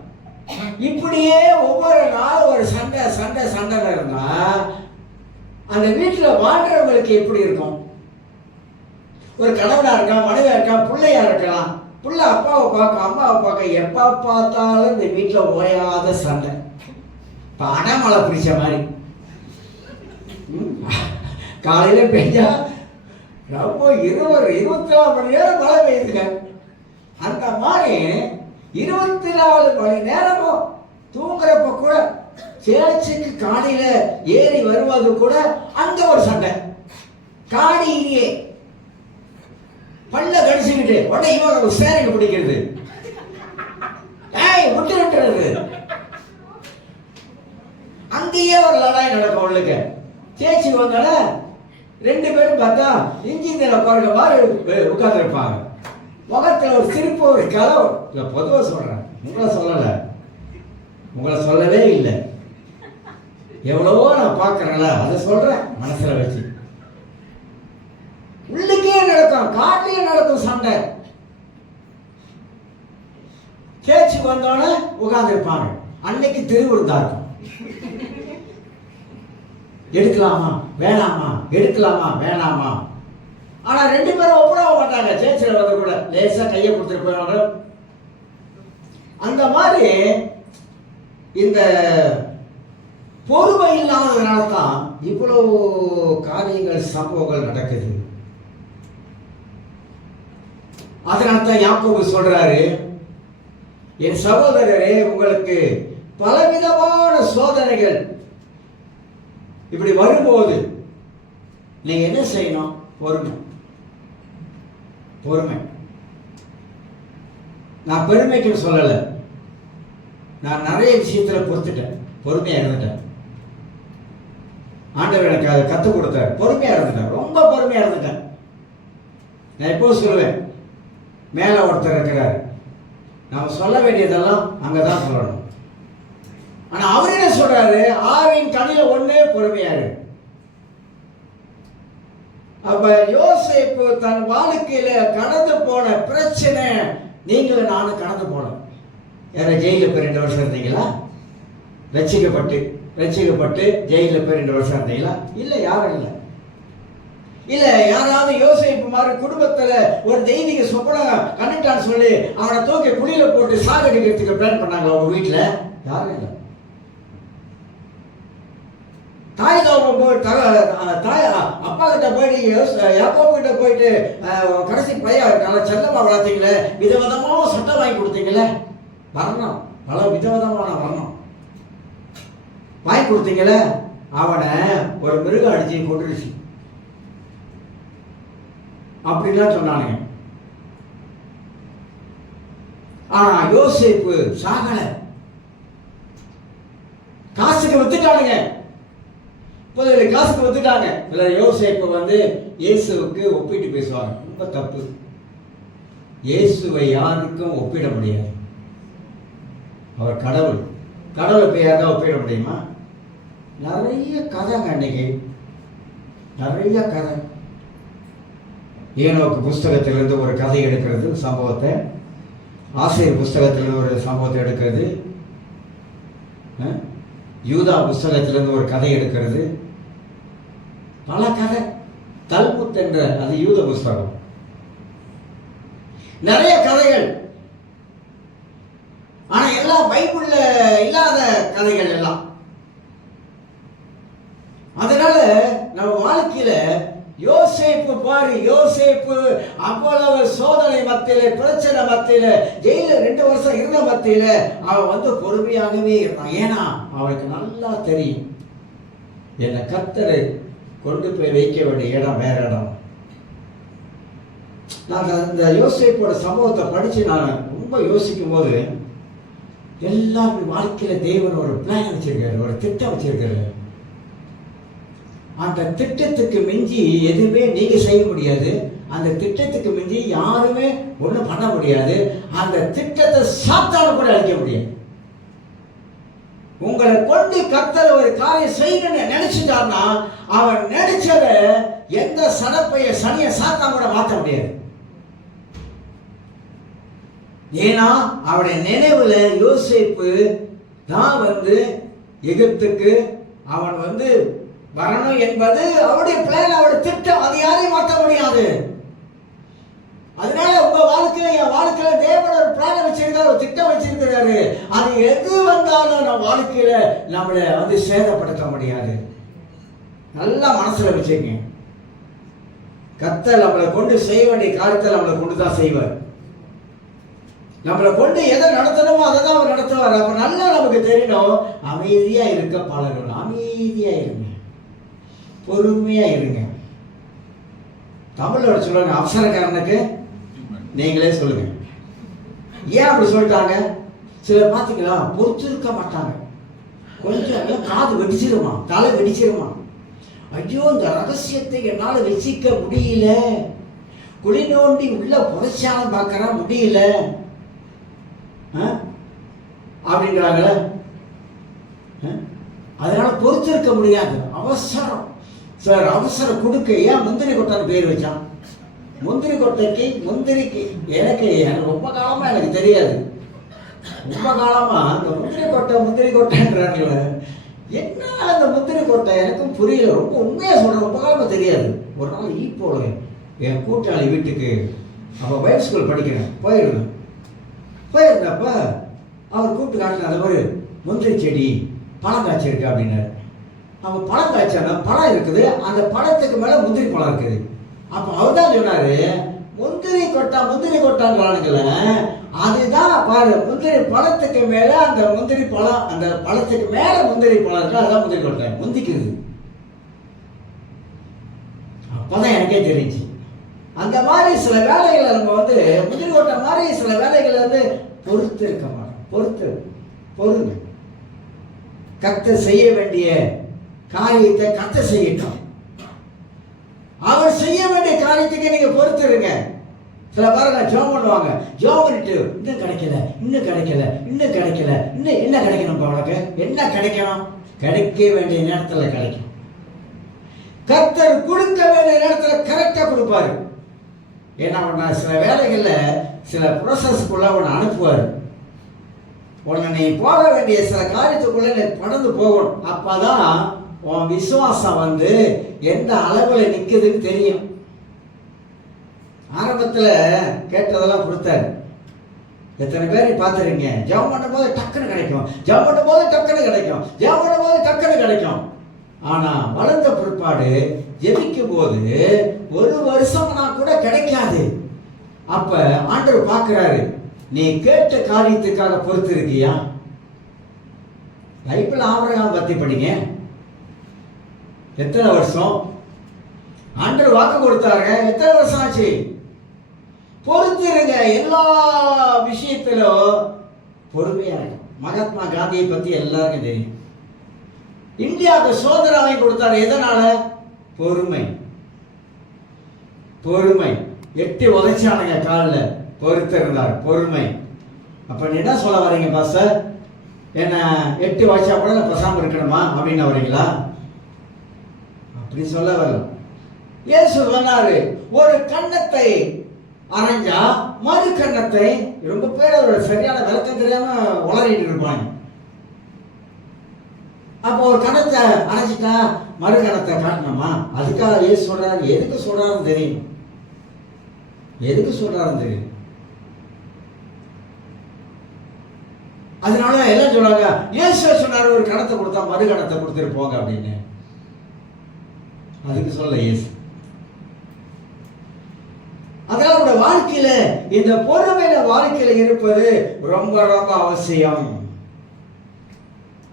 இப்படியே ஒவ்வொரு நாளும் ஒரு சண்டை இருந்தா அந்த வீட்டில் வாழ்றவங்களுக்கு எப்படி இருக்கும்? ஒரு கணவனா இருக்கலாம், மனைவியா இருக்கலாம், பிள்ளையா இருக்கலாம். புள்ள அப்பாவை பார்க்க, அம்மாவை பார்க்க, எப்போ பார்த்தாலும் இந்த வீட்டில் ஓயாத சண்டை. பனமழை பிடிச்ச மாதிரி. காலையில பெஞ்சா ரொம்ப 24 மணி நேரம் மழை பெய்யுதுங்க. அந்த மாதிரி 24 மணி நேரமும் தூங்குறப்ப கூட சேர்ச்சுக்கு காலையில ஏறி வருவது கூட அங்க ஒரு சண்டை. காடியிலேயே பல்ல கடிச்சுக்கிட்டு உடனே இவங்க சேரைக்கு பிடிக்கிறது, விட்டு விட்டுறது. அங்கேயே ஒரு லடாய் நடக்கும். உள்ளுக்கு சேச்சி வந்தால 2 பேரும் பார்த்தா இன்ஜினியர் உட்காருக்க மாதிரி உட்கார்ந்து இருப்பாங்க. முகத்தில் ஒரு சிரிப்பு, ஒரு கலவு. இல்லை, பொதுவாக சொல்றேன், உங்களை சொல்லலை, உங்களை சொல்லவே இல்லை. எவ்வளவோ நான் பார்க்கறேன்ல, அதை சொல்றேன் மனசுல வச்சு. உள்ளுக்கே நடக்கும், காட்டிலே நடக்கும் சண்டை. சேச்சி வந்தோடனே உட்கார்ந்து இருப்பாங்க. அன்னைக்கு திருவிருந்தா இருக்கும். எடுக்கலாமா வேணாமா, எடுக்கலாமா வேணாமா. ஆனா 2 பேரும் ஒப்படவே மாட்டாங்க. சேச்சில வந்து கூட லேசா கையை கொடுத்துட்டு போவாங்க. அந்த மாதிரி இந்த பொறுமை இல்லாததுனால தான் இவ்வளவு காரியங்கள், சம்பவங்கள் நடக்குது. அதனால தான் யாக்கோபு சொல்றாரு, என் சகோதரரே, உங்களுக்கு பலவிதமான சோதனைகள் இப்படி வரும்போது நீங்க என்ன செய்யணும்? பொறுமை. பொறுமை. நான் பெருமைக்கு சொல்லலை, நான் நிறைய விஷயத்துல பொறுத்துட்டேன், பொறுமையா இருந்துட்டேன். ஆண்டவர் எனக்கு அதை கற்றுக் கொடுத்தார். பொறுமையா இருந்துட்டேன், ரொம்ப பொறுமையா இருந்துட்டேன். நான் எப்போ சொல்லுவேன், மேல ஒருத்தர் இருக்கிறார், நம்ம சொல்ல வேண்டியதெல்லாம் அங்கதான் சொல்லணும். ஆனா அவர் என்ன சொல்றாரு, ஆவின் கனில ஒண்ணு பொறுமையாரு. அப்ப யோசேப்பு தன் வாழ்க்கையில கடந்து போன பிரச்சனை நீங்களும் நானும் கடந்து போனோம். யார ஜெயில போய் 2 வருஷம் இருந்தீங்களா? ரட்சிக்கப்பட்டு ஜெயில போய் 2 வருஷம் இருந்தீங்களா? இல்ல, யாரும் இல்லை. இல்ல, யாராவது யோசேப்பு மாதிரி குடும்பத்துல ஒரு தெய்வீக சொப்பனம் கண்டுட்டான்னு சொல்லி அவனை தூக்கி குழியில போட்டு சாகடிக்கிறதுக்கு பிளான் பண்ணாங்க அவங்க வீட்டுல? யாரும் இல்லை. தாய் தகவல் போய் தாய் அப்பா கிட்ட போயிட்டு, யாக்கோபு கிட்ட போயிட்டு, கடைசி பையன் இருக்கால செல்லமா வளர்த்தீங்களே, விதவிதமா சட்டம் வாங்கி கொடுத்தீங்களே, வரணும், பல விதவிதமான வரணும் வாங்கி கொடுத்தீங்களே, அவனை ஒரு மிருகம் அடிச்சு கொண்டுருச்சு அப்படின்லாம் சொன்னானுங்க. ஆனா யோசேப்பு சாகல, காசுக்கு வித்துட்டானுங்க. காசுக்கு வித்துட்டாங்க. இல்ல, யோசேப்பு வந்து இயேசுவுக்கு ஒப்பிட்டு பேசுவாங்க. ரொம்ப தப்பு. இயேசுவை யாருக்கும் ஒப்பிட முடியாது. அவர் கடவுள். கடவுளை போய் யாருக்கா ஒப்பிட முடியுமா? நிறைய கதைங்க, அன்னைக்கு நிறைய கதை. ஏனோக்கு புஸ்தகத்திலிருந்து ஒரு கதை எடுக்கிறது சம்பவத்தை, ஆசிரியர் புஸ்தகத்திலிருந்து ஒரு சம்பவத்தை எடுக்கிறது, யூதா புஸ்தகத்திலிருந்து ஒரு கதை எடுக்கிறது, பல கதை. தல்முத் என்ற அது யூத புஸ்தகம், நிறைய கதைகள். ஆனா எல்லாம் பைபிள்ல இல்லாத கதைகள் எல்லாம். அதனால நம்ம வாழ்க்கையில யோசேப்பு பாரு, யோசேப்பு அவ்வளவு சோதனை மத்தியில, பிரச்சனை மத்தியில, ஜெயில 2 வருஷம் இருந்த மத்தியில அவன் வந்து பொறுமையாகவே இருந்தான். ஏன்னா அவனுக்கு நல்லா தெரியும், என்னை கர்த்தர் கொண்டு போய் வைக்க வேண்டிய இடம் வேற இடம். நான் இந்த யோசேப்போட சம்பவத்தை படிச்சு நான் ரொம்ப யோசிக்கும் போது, எல்லாரும் வாழ்க்கையில தேவன் ஒரு பிளான் வச்சிருக்காரு, ஒரு திட்டம் வச்சிருக்காரு. அந்த திட்டத்துக்கு மிஞ்சி எதுவுமே நீங்க செய்ய முடியாது. அந்த திட்டத்துக்கு மிஞ்சி யாருமே ஒன்றும் பண்ண முடியாது. அந்த திட்டத்தை சாத்தான கூட அழிக்க முடியாது. உங்களை கொண்டு கர்த்தர் ஒரு காரியம் செய்யணும்னு நினைச்சுட்டார்னா, அவன் நினைச்சத எந்த சடப்பைய சனிய சாத்தான் கூட மாற்ற முடியாது. ஏன்னா அவருடைய நினைவுல யோசேப்பு தான் வந்து எகிப்துக்கு அவன் வந்து வரணும் என்பது அவருடைய பிளான், அவருடைய திட்டம். அது யாரையும் மாற்ற முடியாது. அதனால உங்க வாழ்க்கையில, என் வாழ்க்கையில தேவன் ஒரு பிளான் வச்சிருக்காரு, ஒரு திட்டம் வச்சிருக்கிறாரு. அது எது வந்தாலும் நம்ம வாழ்க்கையில நம்மளை சேதப்படுத்த முடியாது. நல்லா மனசுல வச்சுக்கங்க. கர்த்தர் நம்மளை கொண்டு செய்ய வேண்டிய காரியத்தை நம்மளை கொண்டு தான் செய்வார். நம்மளை கொண்டு எதை நடத்தணுமோ அதை தான் அவர் நடத்துவார். அப்ப நல்லா நமக்கு தெரியணும், அமைதியா இருக்க பழகணும். அமைதியா இருங்க, பொறுமையா இருங்க. தமிழ்ல சொல்லுவாங்க, அவசரக்காரனுக்கு நீங்களே சொல்லுங்க. ஏன் அப்படி சொல்லிட்டாங்க? சிலர் பார்த்தீங்களா, பொறுத்து இருக்க மாட்டாங்க. கொஞ்சம் காது வெடிச்சிருமா, தலை வெடிச்சிருமா, ஐயோ இந்த ரகசியத்தை என்னால் வச்சிக்க முடியல, குழி நோண்டி உள்ள புதைச்சாலும் பார்க்கற முடியல அப்படிங்கிறாங்களே. அதனால பொறுத்து இருக்க முடியாது. அவசரம் சார், அவசரம் கொடுக்க. ஏன் முந்திரி கொட்டான்னு பேர் வச்சான்? முந்திரி கொட்டைக்கு, முந்திரிக்கு எனக்கு ரொம்ப காலமா எனக்கு தெரியாது. ரொம்ப காலமா அந்த முந்திரி கொட்டைன்றாங்கல்ல, என்ன அந்த முந்திரி கொட்டை எனக்கும் புரியல. ரொம்ப உண்மையா சொல்றேன், ரொம்ப காலமா தெரியாது. ஒரு நாள் போல என் கூட்டாளி வீட்டுக்கு, அப்போ பைபிள் ஸ்கூல் படிக்கிறேன், போயிருந்தப்ப அவர் கூப்பிட்டு காட்டின, அந்த மாதிரி முந்திரி செடி பழம் காய்ச்சிருக்கு அப்படின்னாரு. அவன் பழம் காய்ச்சான பழம் இருக்குது, அந்த பழத்துக்கு மேல முந்திரி பழம் இருக்குது. அப்போ அவர் தான் சொன்னாரு, முந்திரி கொட்டான்றானுங்கள, அதுதான் பாரு, முந்திரி பழத்துக்கு மேல அந்த முந்திரி பழம், அந்த பழத்துக்கு மேல முந்திரி பழம் இருக்கு, அதான் முந்திரி கொட்டை முந்திக்குது. அப்பதான் எனக்கே தெரிஞ்சு, அந்த மாதிரி சில வேலைகளை நம்ம முந்திரி கொட்டை மாதிரி சில வேலைகளை பொறுத்து இருக்க மாட்டோம். பொறுங்க. கர்த்தர் செய்ய வேண்டிய காரியத்தை கர்த்தர் செய்யட்டும். அவர் செய்ய வேண்டிய காரியத்துக்கு நீங்க பொறுத்து இருங்க. சில பாருங்க, ஜெபம் பண்ணுவாங்க, ஜெபம் பண்ணிட்டு இன்னும் கிடைக்கல, இன்னும் என்ன கிடைக்கணும்? உனக்கு என்ன கிடைக்கணும்? கிடைக்க வேண்டிய நேரத்துல கிடைக்கும். கர்த்தர் கொடுக்க வேண்டிய நேரத்துல கரெக்டா கொடுப்பாரு. ஏன்னா சில வேலைகள்ல சில ப்ரோசஸ்க்குள்ள உன்னை அனுப்புவாரு. உன்னை நீ போக வேண்டிய சில காரியத்துக்குள்ள நீ கடந்து போகணும். அப்பதான் உன் விசுவாசம் எந்த அளவுல நிக்குதுன்னு தெரியும். ஆரம்பத்துல கேட்டதெல்லாம் கொடுத்தாரு. எத்தனை பேர் பார்த்துருங்க, ஜெபம் பண்ணும் போது டக்குன்னு கிடைக்கும். ஆனா வளர்ந்த பிற்பாடு ஜெபிக்கும் போது ஒரு வருஷம்னா கூட கிடைக்காது. அப்ப ஆண்டவர் பார்க்கிறாரு, நீ கேட்ட காரியத்துக்காக பொறுத்து இருக்கியா? பைபிள் ஆபிரகாம் பத்தி படிங்க. எத்தனை வருஷம் ஆண்டவர் வாக்கு கொடுத்தாருங்க, எத்தனை வருஷம் ஆச்சு? பொறுத்திருங்க. எல்லா விஷயத்திலும் பொறுமையா இருக்கும். மகாத்மா காந்தியை பத்தி எல்லாருக்கும் தெரியும். இந்தியாவுக்கு சுதந்திரம் வாங்கி கொடுத்தாரு, எதனால? பொறுமை. எட்டி உதைச்சானுங்க காலில், பொறுத்து இருந்தார், பொறுமை. அப்ப நீ என்ன சொல்ல வரீங்க பாஸ்டர்? என்ன எட்டி வச்சா கூட நான் பேசாம இருக்கணுமா அப்படின்னு வரீங்களா? அப்படி சொல்ல வரல. இயேசு சொன்னாரு, ஒரு கன்னத்தை அரைஞ்சா மறு கன்னத்தை, ரொம்ப பேர் அதோட சரியான விளக்கம் தெரியாம உளறிட்டு இருப்பாங்க. அப்போ ஒரு கணத்தை அரைச்சிட்டா மறு கணத்தை காட்டணுமா? அதுக்காக இயேசு சொல்றாரு. எதுக்கு சொல்றாருன்னு தெரியும். அதனால எல்லாம் சொல்றாங்க, இயேசு சொன்னாரு ஒரு கணத்தை கொடுத்தா மறு கணத்தை கொடுத்துட்டு போங்க அப்படின்னு. அதுக்கு சொல்ல இயேசு. அதனால உங்க வாழ்க்கையில இந்த பொறுமையில வாழ்க்கையில இருப்பது ரொம்ப ரொம்ப அவசியம்.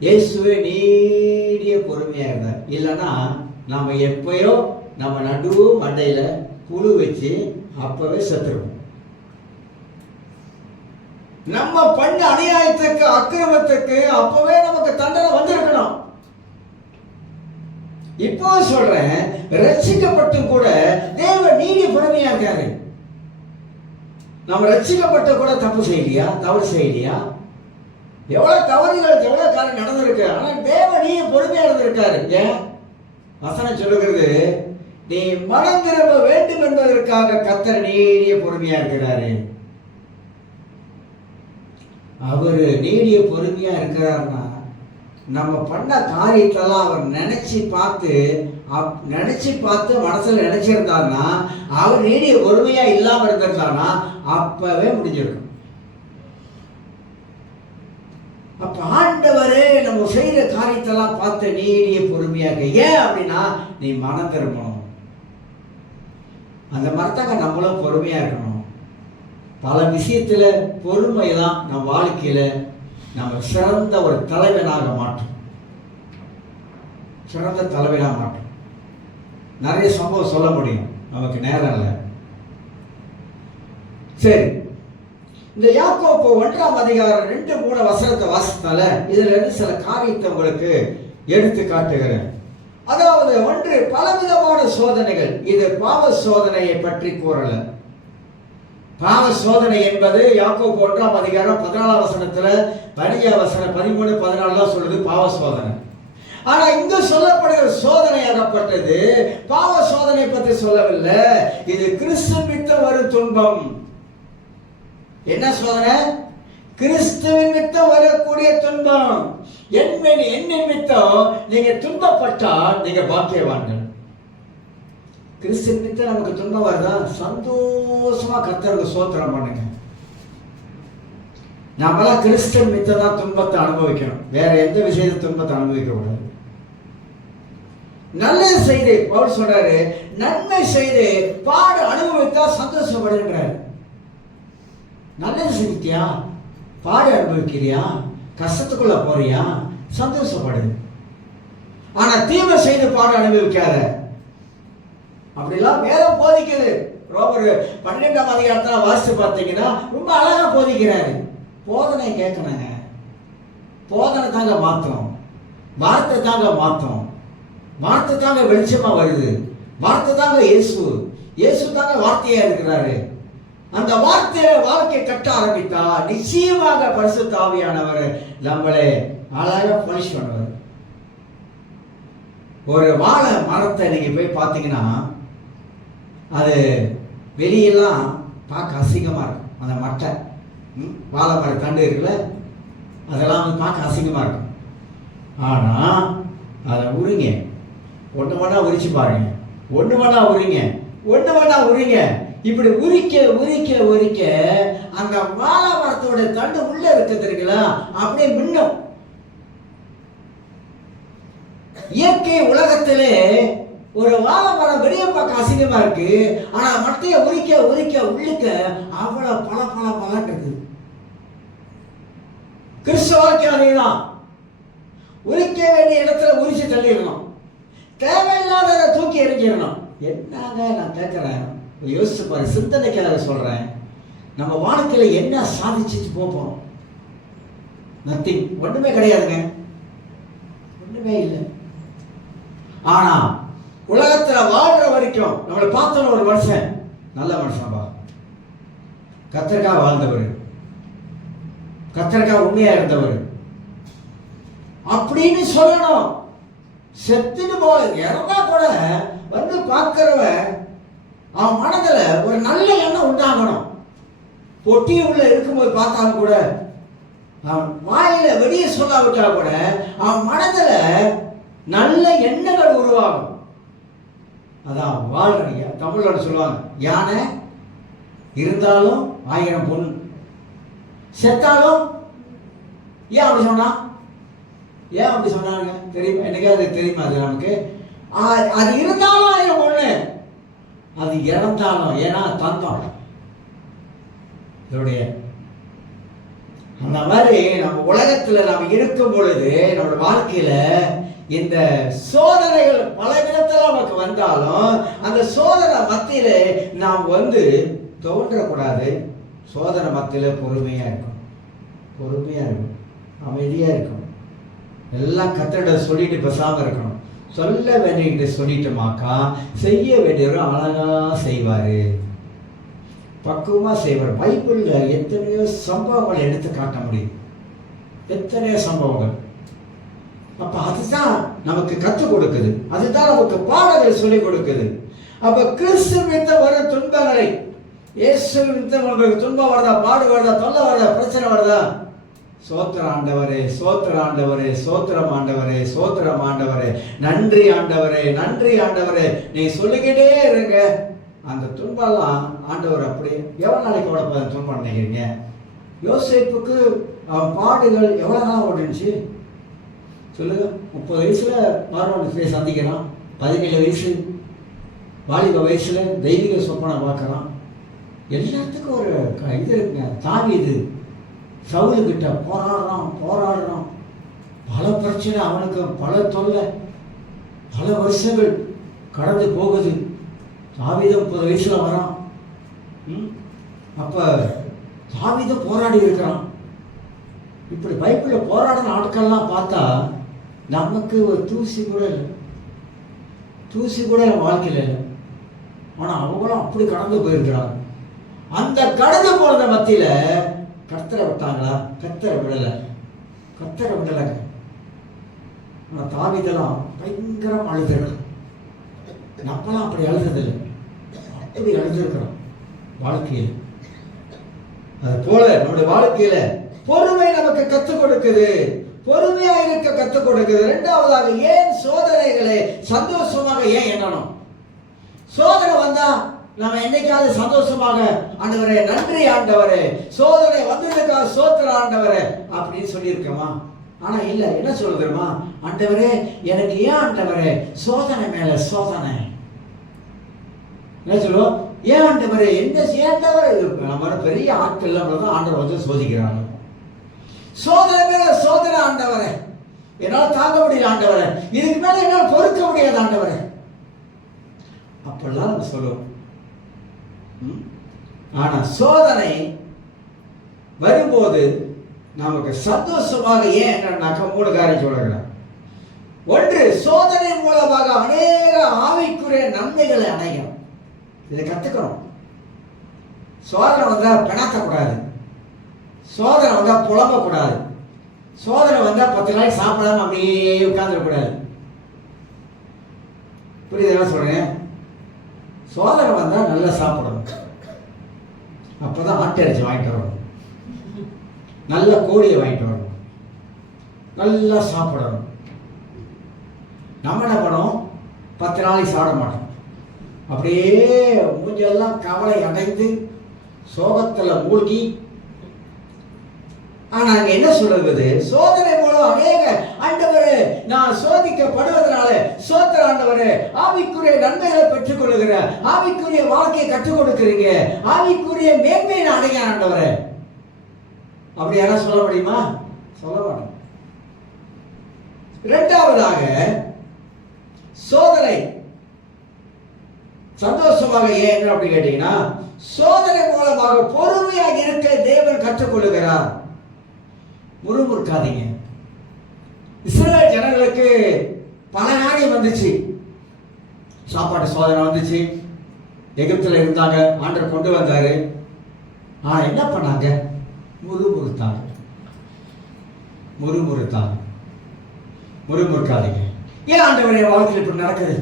இயேசுவே நீடிய பொறுமையா இருந்தார். இல்லைன்னா நம்ம எப்பயோ நம்ம நடு மண்டையில புழு வச்சு அப்பவே செத்துருவோம். நம்ம பண்ண அநியாயத்துக்கு, அக்கிரமத்துக்கு அப்பவே நமக்கு தண்டனை வந்திருக்கணும். இப்போ சொல்றேன், ரட்சிக்கப்பட்டும் கூட தேவன் நீடிய பொறுமையா இருக்காரு. நம்ம ரட்சிக்கப்பட்ட கூட தப்பு செய்யலையா, தவறு செய்யலையா? எவ்வளவு தவறுகள், எவ்வளவு காலம் நடந்திருக்கு. ஆனா தேவன் நீ பொறுமையா இருந்திருக்காரு. ஏன்? வசனம் சொல்லுகிறது, நீ மனம் திரும்ப வேண்டும் என்பதற்காக கர்த்தர் நீடிய பொறுமையா இருக்கிறாரு. அவரு நீடிய பொறுமையா இருக்கிறார்னா நம்ம பண்ண காரியத்தெல்லாம் அவர் நினைச்சு பார்த்து மனசுல நினைச்சிருந்தாருன்னா, அவர் நீடிய பொறுமையா இல்லாம இருந்திருந்தாருன்னா அப்பவே முடிஞ்சிருக்கும். அப்ப ஆண்டவரே நம்ம செய்யற காரியத்தெல்லாம் பார்த்து நீடிய பொறுமையாக. ஏன் அப்படின்னா, நீ மனம் திரும்பணும். அந்த மரத்தாங்க நம்மளும் பொறுமையா இருக்கணும். பல விஷயத்துல பொறுமை தான் நம்ம வாழ்க்கையில நம்ம சிறந்த ஒரு தலைவனாக மாற்றும். சிறந்த தலைவனாக மாற்றும். நிறைய சம்பவம் சொல்ல முடியும், நமக்கு நேரம் இல்லை. சரி, இந்த யாக்கோப்பு 1ஆம் அதிகாரம் 2-3 வசனத்தை வாசித்தால இதுல இருந்து சில காரியத்தை உங்களுக்கு எடுத்து காட்டுகிறேன். அதாவது, ஒன்று, பலவிதமான சோதனைகள். இது பாவ சோதனையை பற்றி கூறல. பாவ சோதனை என்பது யாக்கோப்பு 1ஆம் அதிகாரம் 14ஆம் வசனத்துல 13-14 சொல்லுது பாவ சோதனை. ஆனா இங்க சொல்லப்படுகிற சோதனை ஆகப்பட்டது பாவ சோதனை பற்றி சொல்லவில்லை. இது கிறிஸ்து நிமித்தம் வரும் துன்பம். என்ன சோதனை? கிறிஸ்துவின் நிமித்தம் வரக்கூடிய துன்பம். என் நிமித்தம் நீங்க துன்பப்பட்டால் நீங்க பாக்கியவான்கள். கிறிஸ்து நிமித்தம் நமக்கு துன்பம் வருதா? சந்தோஷமா கர்த்தருக்கு ஸ்தோத்திரம் பண்ணுங்க. நம்மளாம் கிறிஸ்து நிமித்தம் தான் துன்பத்தை அனுபவிக்கணும், வேற எந்த விஷயத்தை துன்பத்தை அனுபவிக்க கூடாது. நல்லது செய்து பவுல் சொல்றாரு, நன்மை செய்து பாடு அனுபவித்தா சந்தோஷப்படுகிறார். நல்லது செஞ்சிட்டியா, பாடு அனுபவிக்கிறியா, கஷ்டத்துக்குள்ள போறியா, சந்தோஷப்படு. ஆனா தீமை செய்து பாடு அனுபவிக்காத. அப்படிலாம் வேதம் போதிக்குது. ரோமர் 12ஆம் அதிகாரத்துல வாசித்து பார்த்தீங்கன்னா ரொம்ப அழகா போதிக்கிறாரு. போதனை கேட்கணுங்க. போதனை தாங்க மாத்தணும். வார்த்தை தாங்க மாத்தணும். வார்த்தை தாங்க வெளிச்சமா வருது. வார்த்தை தாங்க இயேசு தாங்க வார்த்தையா இருக்கிறாரு. அந்த வார்த்தையை வாழ்க்கை கட்ட ஆரம்பித்தா நிச்சயமாக பரிசுத்த ஆவியானவர் நம்மளை அழகா பலிஷ் பண்ணுவார். ஒரு வாழை மரத்தை நீங்க போய் பார்த்தீங்கன்னா அது வெளியெல்லாம் பார்க்க அசிங்கமா இருக்கும். அந்த மட்டை வாழை மர தண்டு இருக்குல்ல, அதெல்லாம் வந்து பார்க்க அசிங்கமா இருக்கும். ஆனா அதை உரிங்க, ஒன்று வேணா உரிச்சு பாருங்க, ஒன்று வேணா உரிங்க. இப்படி உரிக்க அந்த வாழை மரத்தோட தண்டு உள்ள இருக்கிறதுங்களா அப்படியே மின்னும். இயற்கை உலகத்திலே ஒரு வாழை மரம் வெளியே பார்க்க அசிங்கமா இருக்கு, ஆனா மட்டைய உரிக்க உள்ளுக்க அவ்வளவு பல இருக்குது. கிறிஸ்துவ வாழ்க்கை அதேதான். உரிக்க வேண்டிய இடத்துல உரிச்சு தள்ளிடணும், தேவையில்லாத தூக்கி எறிஞ்சிடணும். என்னங்க நான் கேட்கிறேன், யோசிச்சு பாரு, சிந்தனைக்காக சொல்றேன். நம்ம வாழ்க்கையில என்ன சாதிச்சுட்டு போறோம்? நத்திங், ஒண்ணுமே கிடையாதுங்க, ஒண்ணுமே இல்லை. ஆனா உலகத்துல வாழ்ற வரைக்கும் நம்மளை பார்த்தோம் ஒரு மனுஷன் நல்ல மனுஷன்பா, கர்த்தருக்காக வாழ்ந்தவர், கர்த்தருக்காக உண்மையா இருந்தவர் அப்படின்னு சொல்லணும். செத்துட்டு போல இறந்தா கூட வந்து பார்க்கிறவன் அவன் மனதுல ஒரு நல்ல எண்ணம் உண்டாகணும். பொட்டி உள்ள இருக்கும்போது பார்த்தாலும் கூட, அவன் வாயில வெளியே சொல்லாவிட்டா கூட அவன் மனதுல நல்ல எண்ணங்கள் உருவாகும். அதான் வாழ்றீங்க. தமிழ்ல சொல்லுவாங்க, யானை இருந்தாலும் 1000 பொண்ணு, செத்தாலும் ஏன் அப்படி சொன்னாங்க தெரியுமா? என்னைக்காவது தெரியுமா? அது நமக்கு அது இருந்தாலும் 1000 பொண்ணு, அது இறந்தாலும், ஏன்னா தந்தம் இதோடைய. அந்த மாதிரி நம்ம உலகத்துல நம்ம இருக்கும் பொழுது நம்ம வாழ்க்கையில இந்த சோதனைகள் பல விதத்துல நமக்கு வந்தாலும் அந்த சோதனை மத்தியில நாம் வந்து தோன்றக்கூடாது. சோதனை மத்தியில பொறுமையா இருக்கும், அமைதியா இருக்கும். எல்லாம் கத்தட சொல்லிட்டு பேசாம இருக்கணும். சொல்ல வேண்டிய சொல்லிட்டோமாக்கா செய்ய வேண்டியவரும் அழகா செய்வாரு, பக்குவமா செய்வார். பைபிள்ல எத்தனையோ சம்பவங்கள் எடுத்து காட்ட முடியும், எத்தனையோ சம்பவங்கள். அப்ப அதுதான் நமக்கு கற்றுக் கொடுக்குது, அதுதான் நமக்கு பாடங்கள் சொல்லிக் கொடுக்குது. அப்ப கிறிஸ்து நிமித்த வர துன்பங்களை, இயேசு நிமித்த உங்களுக்கு துன்பம் வருதா, பாடு வருதா, தொல்லை வருதா, பிரச்சனை வருதா, சோத்திரம் ஆண்டவரே, சோத்திரம் ஆண்டவரே, சோத்திரம் ஆண்டவரே, சோத்திரம் ஆண்டவரே, நன்றி ஆண்டவரே, நன்றி ஆண்டவரே. நீ சொல்லிக்கிட்டே இருங்க. அந்த துன்பம்லாம் ஆண்டவர் அப்படி எவ்வளோ நாளைக்கு உடம்பு துன்பம் நினைக்கிறீங்க? யோசேப்புக்கு அவன் பாடுகள் எவ்வளோ நாள் ஓடிச்சு சொல்லுங்க. 30 வயசுல பார்வோனை சந்திக்கிறான். 17 வயசு வாலிப வயசுல தெய்வீக சொப்பனை பார்க்கறான். எல்லாத்துக்கும் ஒரு இது இருக்குங்க. தாவீது சவுலுக்கிட்ட போராடுறான். பல பிரச்சனை அவனுக்கு, பல தொல்லை, பல வருஷங்கள் கடந்து போகுது. தாவீது 30 வயசுல வரான். அப்ப தாவீது போராடி இருக்கிறான். இப்படி பைபிளில் போராடின ஆட்கள்லாம் பார்த்தா நமக்கு ஒரு தூசி கூட என் வாழ்க்கையில் இல்லை. ஆனால் அவங்களும் அப்படி கடந்து போயிருக்கிறாங்க. அந்த கடந்து போனத மத்தியில் கர்த்தரை விட்டாங்களா? கர்த்தரை விடலைங்க. ஆனால் தாவீதெல்லாம் பயங்கரம் அழுதுருக்கோம். நம்மளாம் அப்படி அழுததில்லை, அப்படி அழுதுருக்கிறோம் வாழ்க்கையில். அது போல நம்முடைய வாழ்க்கையில பொறுமை நமக்கு கற்றுக் கொடுக்குது, பொறுமையா இருக்க கற்றுக் கொடுக்குது. இரண்டாவதாக, ஏன் சோதனைகளை சந்தோஷமாக ஏன் எண்ணணும்? சோதனை வந்தா நம்ம என்னைக்காவது சந்தோஷமாக ஆண்டவரே நன்றி ஆண்டவரே, சோதனை வந்ததுக்காக சோத்திர ஆண்டவரே அப்படின்னு சொல்லியிருக்கோமா? ஆனா இல்ல, என்ன சொல்லுமா? ஆண்டவரே எனக்கு ஏன் ஆண்டவரே சோதனை மேல சோதனை? என்ன சொல்லுவோம்? ஏன் ஆண்டவரே என்ன சேர்ந்தவரை நம்ம பெரிய ஆட்கள் தான் ஆண்டவர் வந்து சோதிக்கிறாங்க. சோதனை மேல சோதனை ஆண்டவரே, என்னால் தாங்க முடியல ஆண்டவரே, இதுக்கு மேல என்னால் பொறுக்க முடியாது ஆண்டவரே, அப்படிலாம் நம்ம சொல்லுவோம். ஆனா சோதனை வரும்போது நமக்கு சந்தோஷமாக ஏன் என்னன்னாக்க 3 காரியம் சொல்லுகிறேன். ஒன்று, சோதனை மூலமாக அநேக ஆவிக்குரிய நன்மைகளை அடையும். இதை கத்துக்கணும். சோதனை வந்தா பிணக்கக்கூடாது, சோதனை வந்தா புலம்பக்கூடாது, சோதனை வந்தா 10 நாளைக்கு சாப்பிடாம அப்படியே உட்கார்ந்துடக்கூடாது. புரியுதா சொல்றேன்? சோதனை வந்தா நல்லா சாப்பிடணும். அப்பதான் ஆட்டு இறைச்சி வாங்கிட்டு வரணும், நல்ல கோழியை வாங்கிட்டு வரணும், நல்லா சாப்பிடணும். நம்ம என்ன பண்ணோம்? 10 நாளைக்கு சாப்பிட மாட்டோம். அப்படியே மூஞ்செல்லாம் கவலை அடைந்து சோகத்தில் மூழ்கி. ஆனா அங்க என்ன சொல்றது? சோதனை மூலம் அநேக ஆண்டவரே நான் சோதிக்கப்படுவதனால சோத்திர ஆண்டவரே ஆவிக்குரிய நன்மைகளை பெற்றுக் கொள்ளுகிற, ஆவிக்குரிய வாழ்க்கையை கற்றுக் கொடுக்கிறீங்க, ஆவிக்குரிய மேன்மையை அடைய ஆண்டவரே. அப்படி யாரா சொல்ல முடியுமா? சொல்ல மாட்டோம். இரண்டாவதாக, சோதனை சந்தோஷமாக ஏன் அப்படி கேட்டீங்கன்னா, சோதனை மூலமாக பொறுமையாக இருக்க தேவன் கற்றுக் கொள்ளுகிறார். முறுமுறுக்காதீங்க. இஸ்ரவேல் ஜனங்களுக்கு பல காரியம் வந்துச்சு. சாப்பாட்டு சோதனை வந்துச்சு, எகிப்துல இருந்தாங்க, ஆண்டவர் கொண்டு வந்தாரு. ஆனா என்ன பண்ணாங்க? முறுமுறுக்காதீங்க. ஏன் ஆண்டவரே வாழ்க்கையில் இப்படி நடக்குது?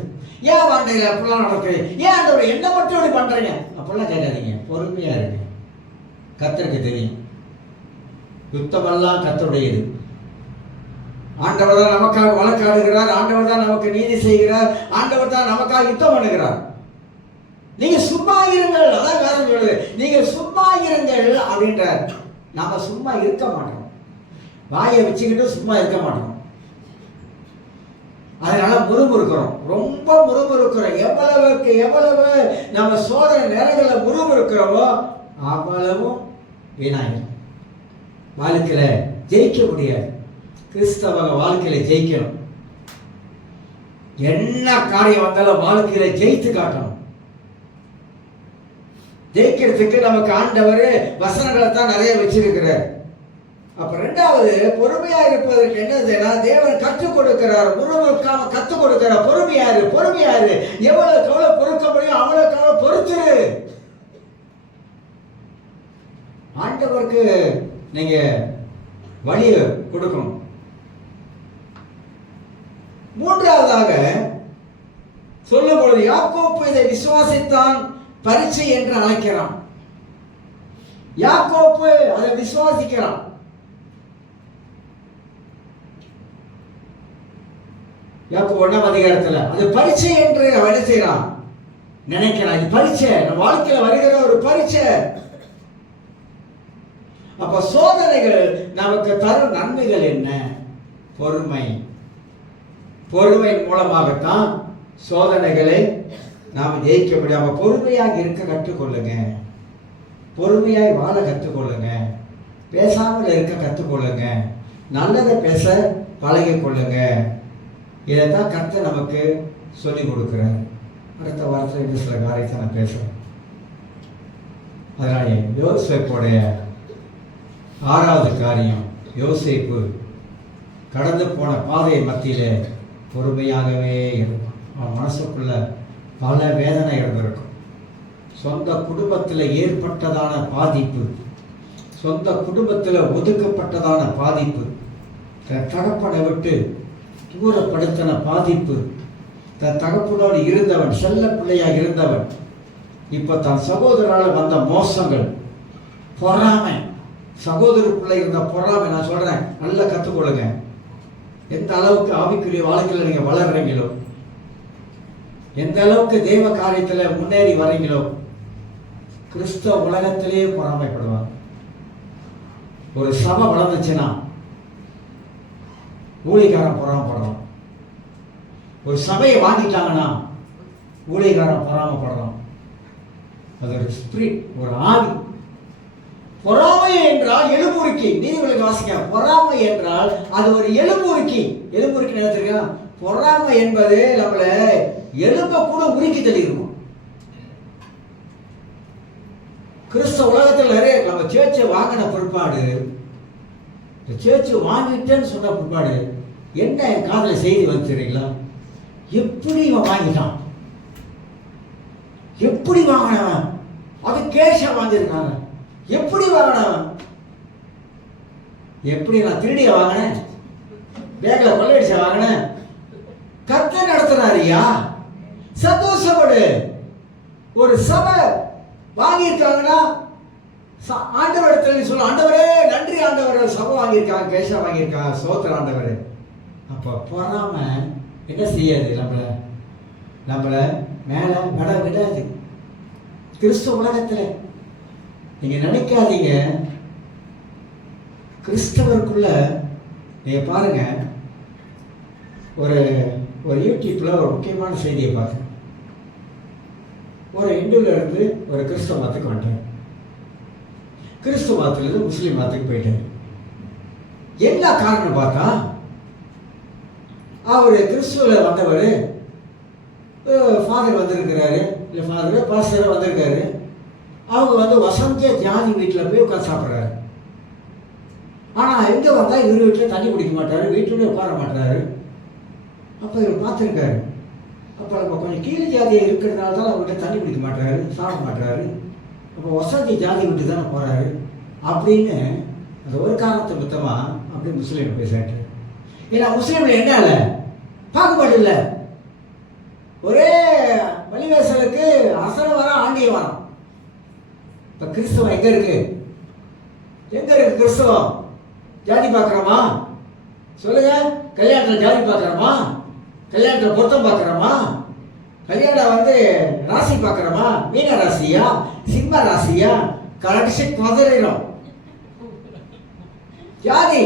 ஏன் ஆண்டையில அப்படிலாம் நடக்குது? ஏன் ஆண்டவரே என்ன மட்டும் இப்படி பண்றீங்க? அப்படிலாம் கேட்காதீங்க. பொறுமையா இருங்க. கர்த்தருக்கு தெரியும், யுத்தமெல்லாம் கர்த்தருடையது. ஆண்டவர் தான் நமக்காக வழக்காடுகிறார், ஆண்டவர் தான் நமக்கு நீதி செய்கிறார், ஆண்டவர் தான் நமக்காக யுத்தம் பண்ணுகிறார். நீங்க சும்மா இருங்கள், அதான் வேதம் சொல்லுது. நீங்க சும்மா இருங்கள் அப்படின்றார். நாம சும்மா இருக்க மாட்டோம், வாயை வச்சுக்கிட்டு சும்மா இருக்க மாட்டோம். அதனால முறுமுறுக்கிறோம், ரொம்ப முறுமுறுக்கிறோம். எவ்வளவுக்கு எவ்வளவு நம்ம சோதனை நேரங்களில் முறுமுறுக்கிறோமோ அவ்வளவும் வீணாயிரும். வாழ்க்கையில ஜெயிக்க முடியாது. கிறிஸ்தவ வாழ்க்கையில ஜெயிக்கணும். என்ன காரியம் வந்தாலும் வாழ்க்கையில ஜெயித்து காட்டணும். ஜெயிக்கிறதுக்கு நமக்கு ஆண்டவர் வசனங்களை தான் நிறைய வச்சிருக்கிறார். அப்ப இரண்டாவது, பொறுமையா இருப்பதற்கு என்னதுன்னா தேவன் கற்றுக் கொடுக்கிறார். முழுமைக்காம கற்றுக் கொடுக்கிறார். பொறுமையாரு, பொறுமையாரு, எவ்வளவு கவலை பொறுக்க முடியும் அவ்வளவு கவலை பொறுத்துரு. ஆண்டவருக்கு நீங்க வழி கொடுக்கணும். மூன்றாவதாக சொல்லும் பொழுது, யாக்கோப்பு இதை விசுவாசித்தான் பரீட்சை என்று அழைக்கிறான். யாக்கோப்பு அதை விசுவாசிக்கிறான். யாக்கோபு 1ஆம் அதிகாரத்துல அது பரீட்சை என்று அவன் என்ன செய்யறான், நினைக்கிறான். இது பரீட்சை, நம்ம வாழ்க்கையில வருகிற ஒரு பரீட்சை. அப்ப சோதனைகள் நமக்கு தரும் நன்மைகள் என்ன? பொறுமை. பொறுமை மூலமாகத்தான் சோதனைகளை நாம் ஜெயிக்க முடியாம. பொறுமையாக இருக்க கற்றுக்கொள்ளுங்க, பொறுமையாய் வாழ கற்றுக்கொள்ளுங்க, பேசாமல் இருக்க கற்றுக்கொள்ளுங்க, நல்லதை பேச பழகி கொள்ளுங்க. இதைத்தான் கர்த்தர் நமக்கு சொல்லிக் கொடுக்குறார். அடுத்த வாரத்தில் இன்னும் சில காரியத்தை நான் பேசுகிறேன். அதனால யோசேப்புடைய 6வது காரியம், யோசேப்பு கடந்து போன பாதை மத்தியிலே பொறுமையாகவே இருக்கும். அவன் மனசுக்குள்ள பல வேதனை இருந்திருக்கும். சொந்த குடும்பத்தில் ஏற்பட்டதான பாதிப்பு, சொந்த குடும்பத்தில் ஒதுக்கப்பட்டதான பாதிப்பு, தன் தகப்பனை விட்டு தூரப்படுத்தின பாதிப்பு, தன் தகப்பனோடு இருந்தவன், செல்ல பிள்ளையாக இருந்தவன், இப்போ தன் சகோதரால் வந்த மோசங்கள், பொறாமை, சகோதர பிள்ளை இருந்த பொறாமை. நான் சொல்றேன், நல்லா கற்றுக்கொள்ளுங்க. எந்த அளவுக்கு ஆவிக்குரிய வாழ்க்கையில் நீங்க வளர்றீங்களோ, எந்த அளவுக்கு தேவ காரியத்தில் முன்னேறி வரீங்களோ, கிறிஸ்தவ உலகத்திலேயே பொறாமைப்படுவாங்க. ஒரு சபை வளர்ந்துச்சுன்னா ஊழியக்காரன் பொறாமப்படுறான். ஒரு சபையை வாங்கிட்டாங்கன்னா ஊழியக்காரன் பொறாமப்படுறான். அது ஒரு ஸ்பிரிட், ஒரு ஆவி. பொறாமை என்றால் எலும்புருக்கி. நீதிபதிகள் வாசிக்க, பொறாமை என்றால் அது ஒரு எலும்புருக்கி. எலும்புருக்கி நினைச்சிருக்கா? பொறாமை என்பது நம்மள எலும்ப கூட உருக்கி தள்ளிடுவோம். கிறிஸ்தவ உலகத்தில் நிறைய நம்ம சேர்ச்சை வாங்கின பிற்பாடு, சேர்ச்சு வாங்கிட்டேன்னு சொன்ன பிற்பாடு என்ன என் காதல செய்தி வந்து தெரியுங்களா? எப்படி இவன் வாங்கிட்டான், எப்படி வாங்கினவன், அது கேஷா வாங்கியிருக்காங்க, எப்படி வாங்கினவன், எப்படி நான் திருடிய வாங்கினேன், பேக்ல கொள்ளையடிச்ச வாங்கினேன். கர்த்தர் நடத்துறாருயா, சந்தோஷப்படு. ஒரு சபை வாங்கியிருக்காங்கன்னா ஆண்டவர் இடத்துல சொல்ல, ஆண்டவரே நன்றி ஆண்டவர், சபை வாங்கியிருக்காங்க, கேஷா வாங்கியிருக்காங்க, சோத்திர ஆண்டவர். அப்ப பொறாம என்ன செய்யாது, நம்மள மேல விட விடாது. கிறிஸ்துவ உலகத்துல நீங்க நினைக்காதீங்க, கிறிஸ்தவருக்குள்ள நீங்க பாருங்க. ஒரு யூடியூப்ல ஒரு முக்கியமான செய்தியை பார்த்தேன். ஒரு இந்துல இருந்து ஒரு கிறிஸ்தவ மதத்துக்கு வந்துட்டார். கிறிஸ்துவ மதத்திலிருந்து முஸ்லீம் மதத்துக்கு போயிட்டார். என்ன காரணம் பார்த்தா, அவரு கிறிஸ்துவ வந்தவர், ஃபாதர் வந்திருக்கிறாரு, இல்லை ஃபாதர் பாஸ்டர் வந்திருக்காரு. அவங்க வந்து வசந்த ஜாதி வீட்டில் போய் உட்காந்து சாப்பிட்றாரு. ஆனால் எங்கே வந்தால் இவர் வீட்டில் தண்ணி குடிக்க மாட்டாரு, வீட்டிலே உட்கார மாட்டாரு. அப்போ இவர் பார்த்துருக்காரு. அப்போ நம்ம கொஞ்சம் கீழ் ஜாதியாக இருக்கிறதுனால தான் அவர்கிட்ட தண்ணி குடிக்க மாட்டாரு, சாப்பிட மாட்டாரு. அப்போ வசதி ஜாதி விட்டு தானே போகிறாரு அப்படின்னு அந்த ஒரு காரணத்தை மொத்தமாக அப்படி முஸ்லீம் பேசாட்டு. ஏன்னா முஸ்லீமில் என்ன இல்லை, பாகுபாடு இல்லை. ஒரே வழிவேசலுக்கு அசன வரம், ஆண்டிய வரம். இப்போ கிறிஸ்தவம் எங்கே இருக்கு, எங்கே இருக்கு கிறிஸ்தவம்? ஜாதி பார்க்குறோமா சொல்லுங்க? கல்யாணத்தில் ஜாதி பார்க்குறோமா? கல்யாணத்தில் பொருத்தம் பார்க்குறோமா? கல்யாணம் வந்து ராசி பார்க்குறோமா? மீன ராசியா, சிம்ம ராசியா? கடைசி பதறிடும். ஜாதி,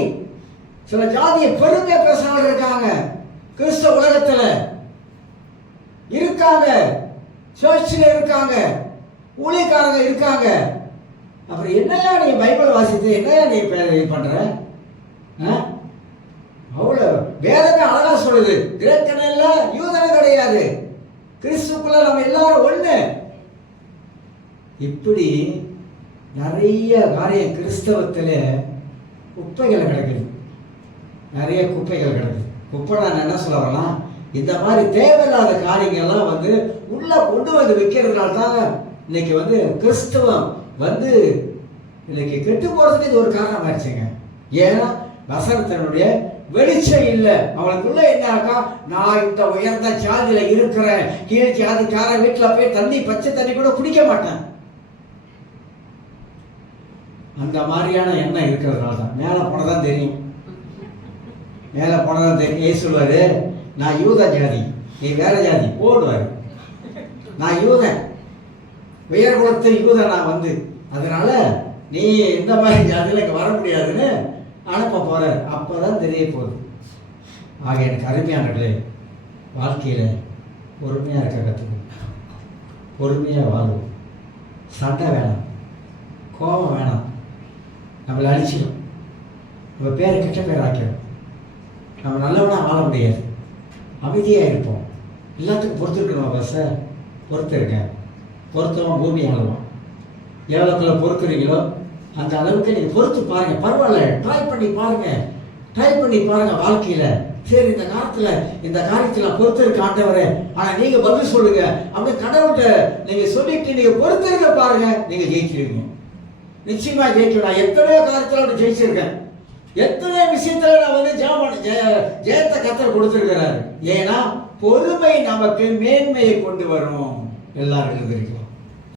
சில ஜாதியை பெருமையா பேசுறவங்க இருக்காங்க கிறிஸ்தவ உலகத்துல இருக்காங்க, சர்ச்சில் இருக்காங்க, ஊழியக்காரங்க இருக்காங்க. அப்புறம் என்னையா நீ பைபிள் வாசித்து என்னையா நீ பண்ற? அவ்வளவு வேதமே அழகா சொல்லுது, கிரேக்கன் இல்ல, யூதனும் கிடையாது, கிறிஸ்துக்குள்ள நம்ம எல்லாரும் ஒண்ணு. இப்படி நிறைய காரியம் கிறிஸ்தவத்துல குப்பைகள் கிடக்குது, நிறைய குப்பைகள் கிடக்குது. குப்பை நான் என்ன சொல்ல வரலாம், இந்த மாதிரி தேவையில்லாத காரியங்கள்லாம் வந்து உள்ள கொண்டு வந்து வைக்கிறதுனால தான் இன்னைக்கு வந்து கிறிஸ்தவம் வந்து இன்னைக்கு கெட்டு போறதுக்கு இது ஒரு காரணம் ஆயிடுச்சுங்க. ஏன்னா வசனத்தினுடைய வெளிச்சம் இல்லை அவங்களுக்குள்ள. என்னாக்கா, நான் இந்த உயர்ந்த ஜாதியில இருக்கிறேன், கீழ் ஜாதிக்கார வீட்டில் போய் தண்ணி, பச்சை தண்ணி கூட குடிக்க மாட்டேன், அந்த மாதிரியான எண்ணம் இருக்கிறதுனால தான். மேலே போனதான் தெரியும், மேலே போனதான் தெரியும். ஏன் சொல்வாரு, நான் யூத ஜாதி, நீ வேற ஜாதி போடுவார். நான் யூதன், உயர் குலத்து யூதன் நான் வந்து, அதனால நீ இந்த மாதிரி ஜாதியில் இங்கே வர முடியாதுன்னு அனுப்ப போகிறார். அப்போ தான் தெரிய போகுது. ஆக எனக்கு அருமையானவர்களே, வாழ்க்கையில் பொறுமையாக இருக்க கற்றுக்கணும். பொறுமையாக வாழும். சண்டை வேணாம், கோபம் வேணாம். நம்மளை அழிச்சிடும், நம்ம பேரை கெட்ட பேர் ஆக்கிடும். நம்ம நல்லவனாக வாழ முடியாது. அமைதியாக இருப்போம். எல்லாத்துக்கும் பொறுத்துருக்கணும். பஸ்ஸை பொறுத்துருக்கேன். பொறுத்தவன் பூமி ஆளுவான். எவ்வளோக்குள்ள பொறுக்குறீங்களோ அந்த அளவுக்கு நீங்கள் பொறுத்து பாருங்கள். பரவாயில்ல, ட்ரை பண்ணி பாருங்கள் வாழ்க்கையில். சரி, இந்த காரியத்தில் பொறுத்திருக்க ஆண்டவரே, ஆனால் நீங்கள் பதில் சொல்லுங்க அப்படி கடவுள்கிட்ட நீங்கள் சொல்லிட்டு நீங்கள் பொறுத்திருக்க பாருங்க, நீங்கள் ஜெயிச்சிருவீங்க. நிச்சயமாக ஜெயிக்கணும். நான் எத்தனையோ காரியத்தில் அப்படி ஜெயிச்சிருக்கேன். எத்தனை விஷயத்துல நான் வந்து ஜெயத்தை கத்தர் கொடுத்திருக்கிறாரு. ஏன்னா பொறுமை நமக்கு மேன்மையை கொண்டு வரும். எல்லாரும் எழுதிருக்கலாம்.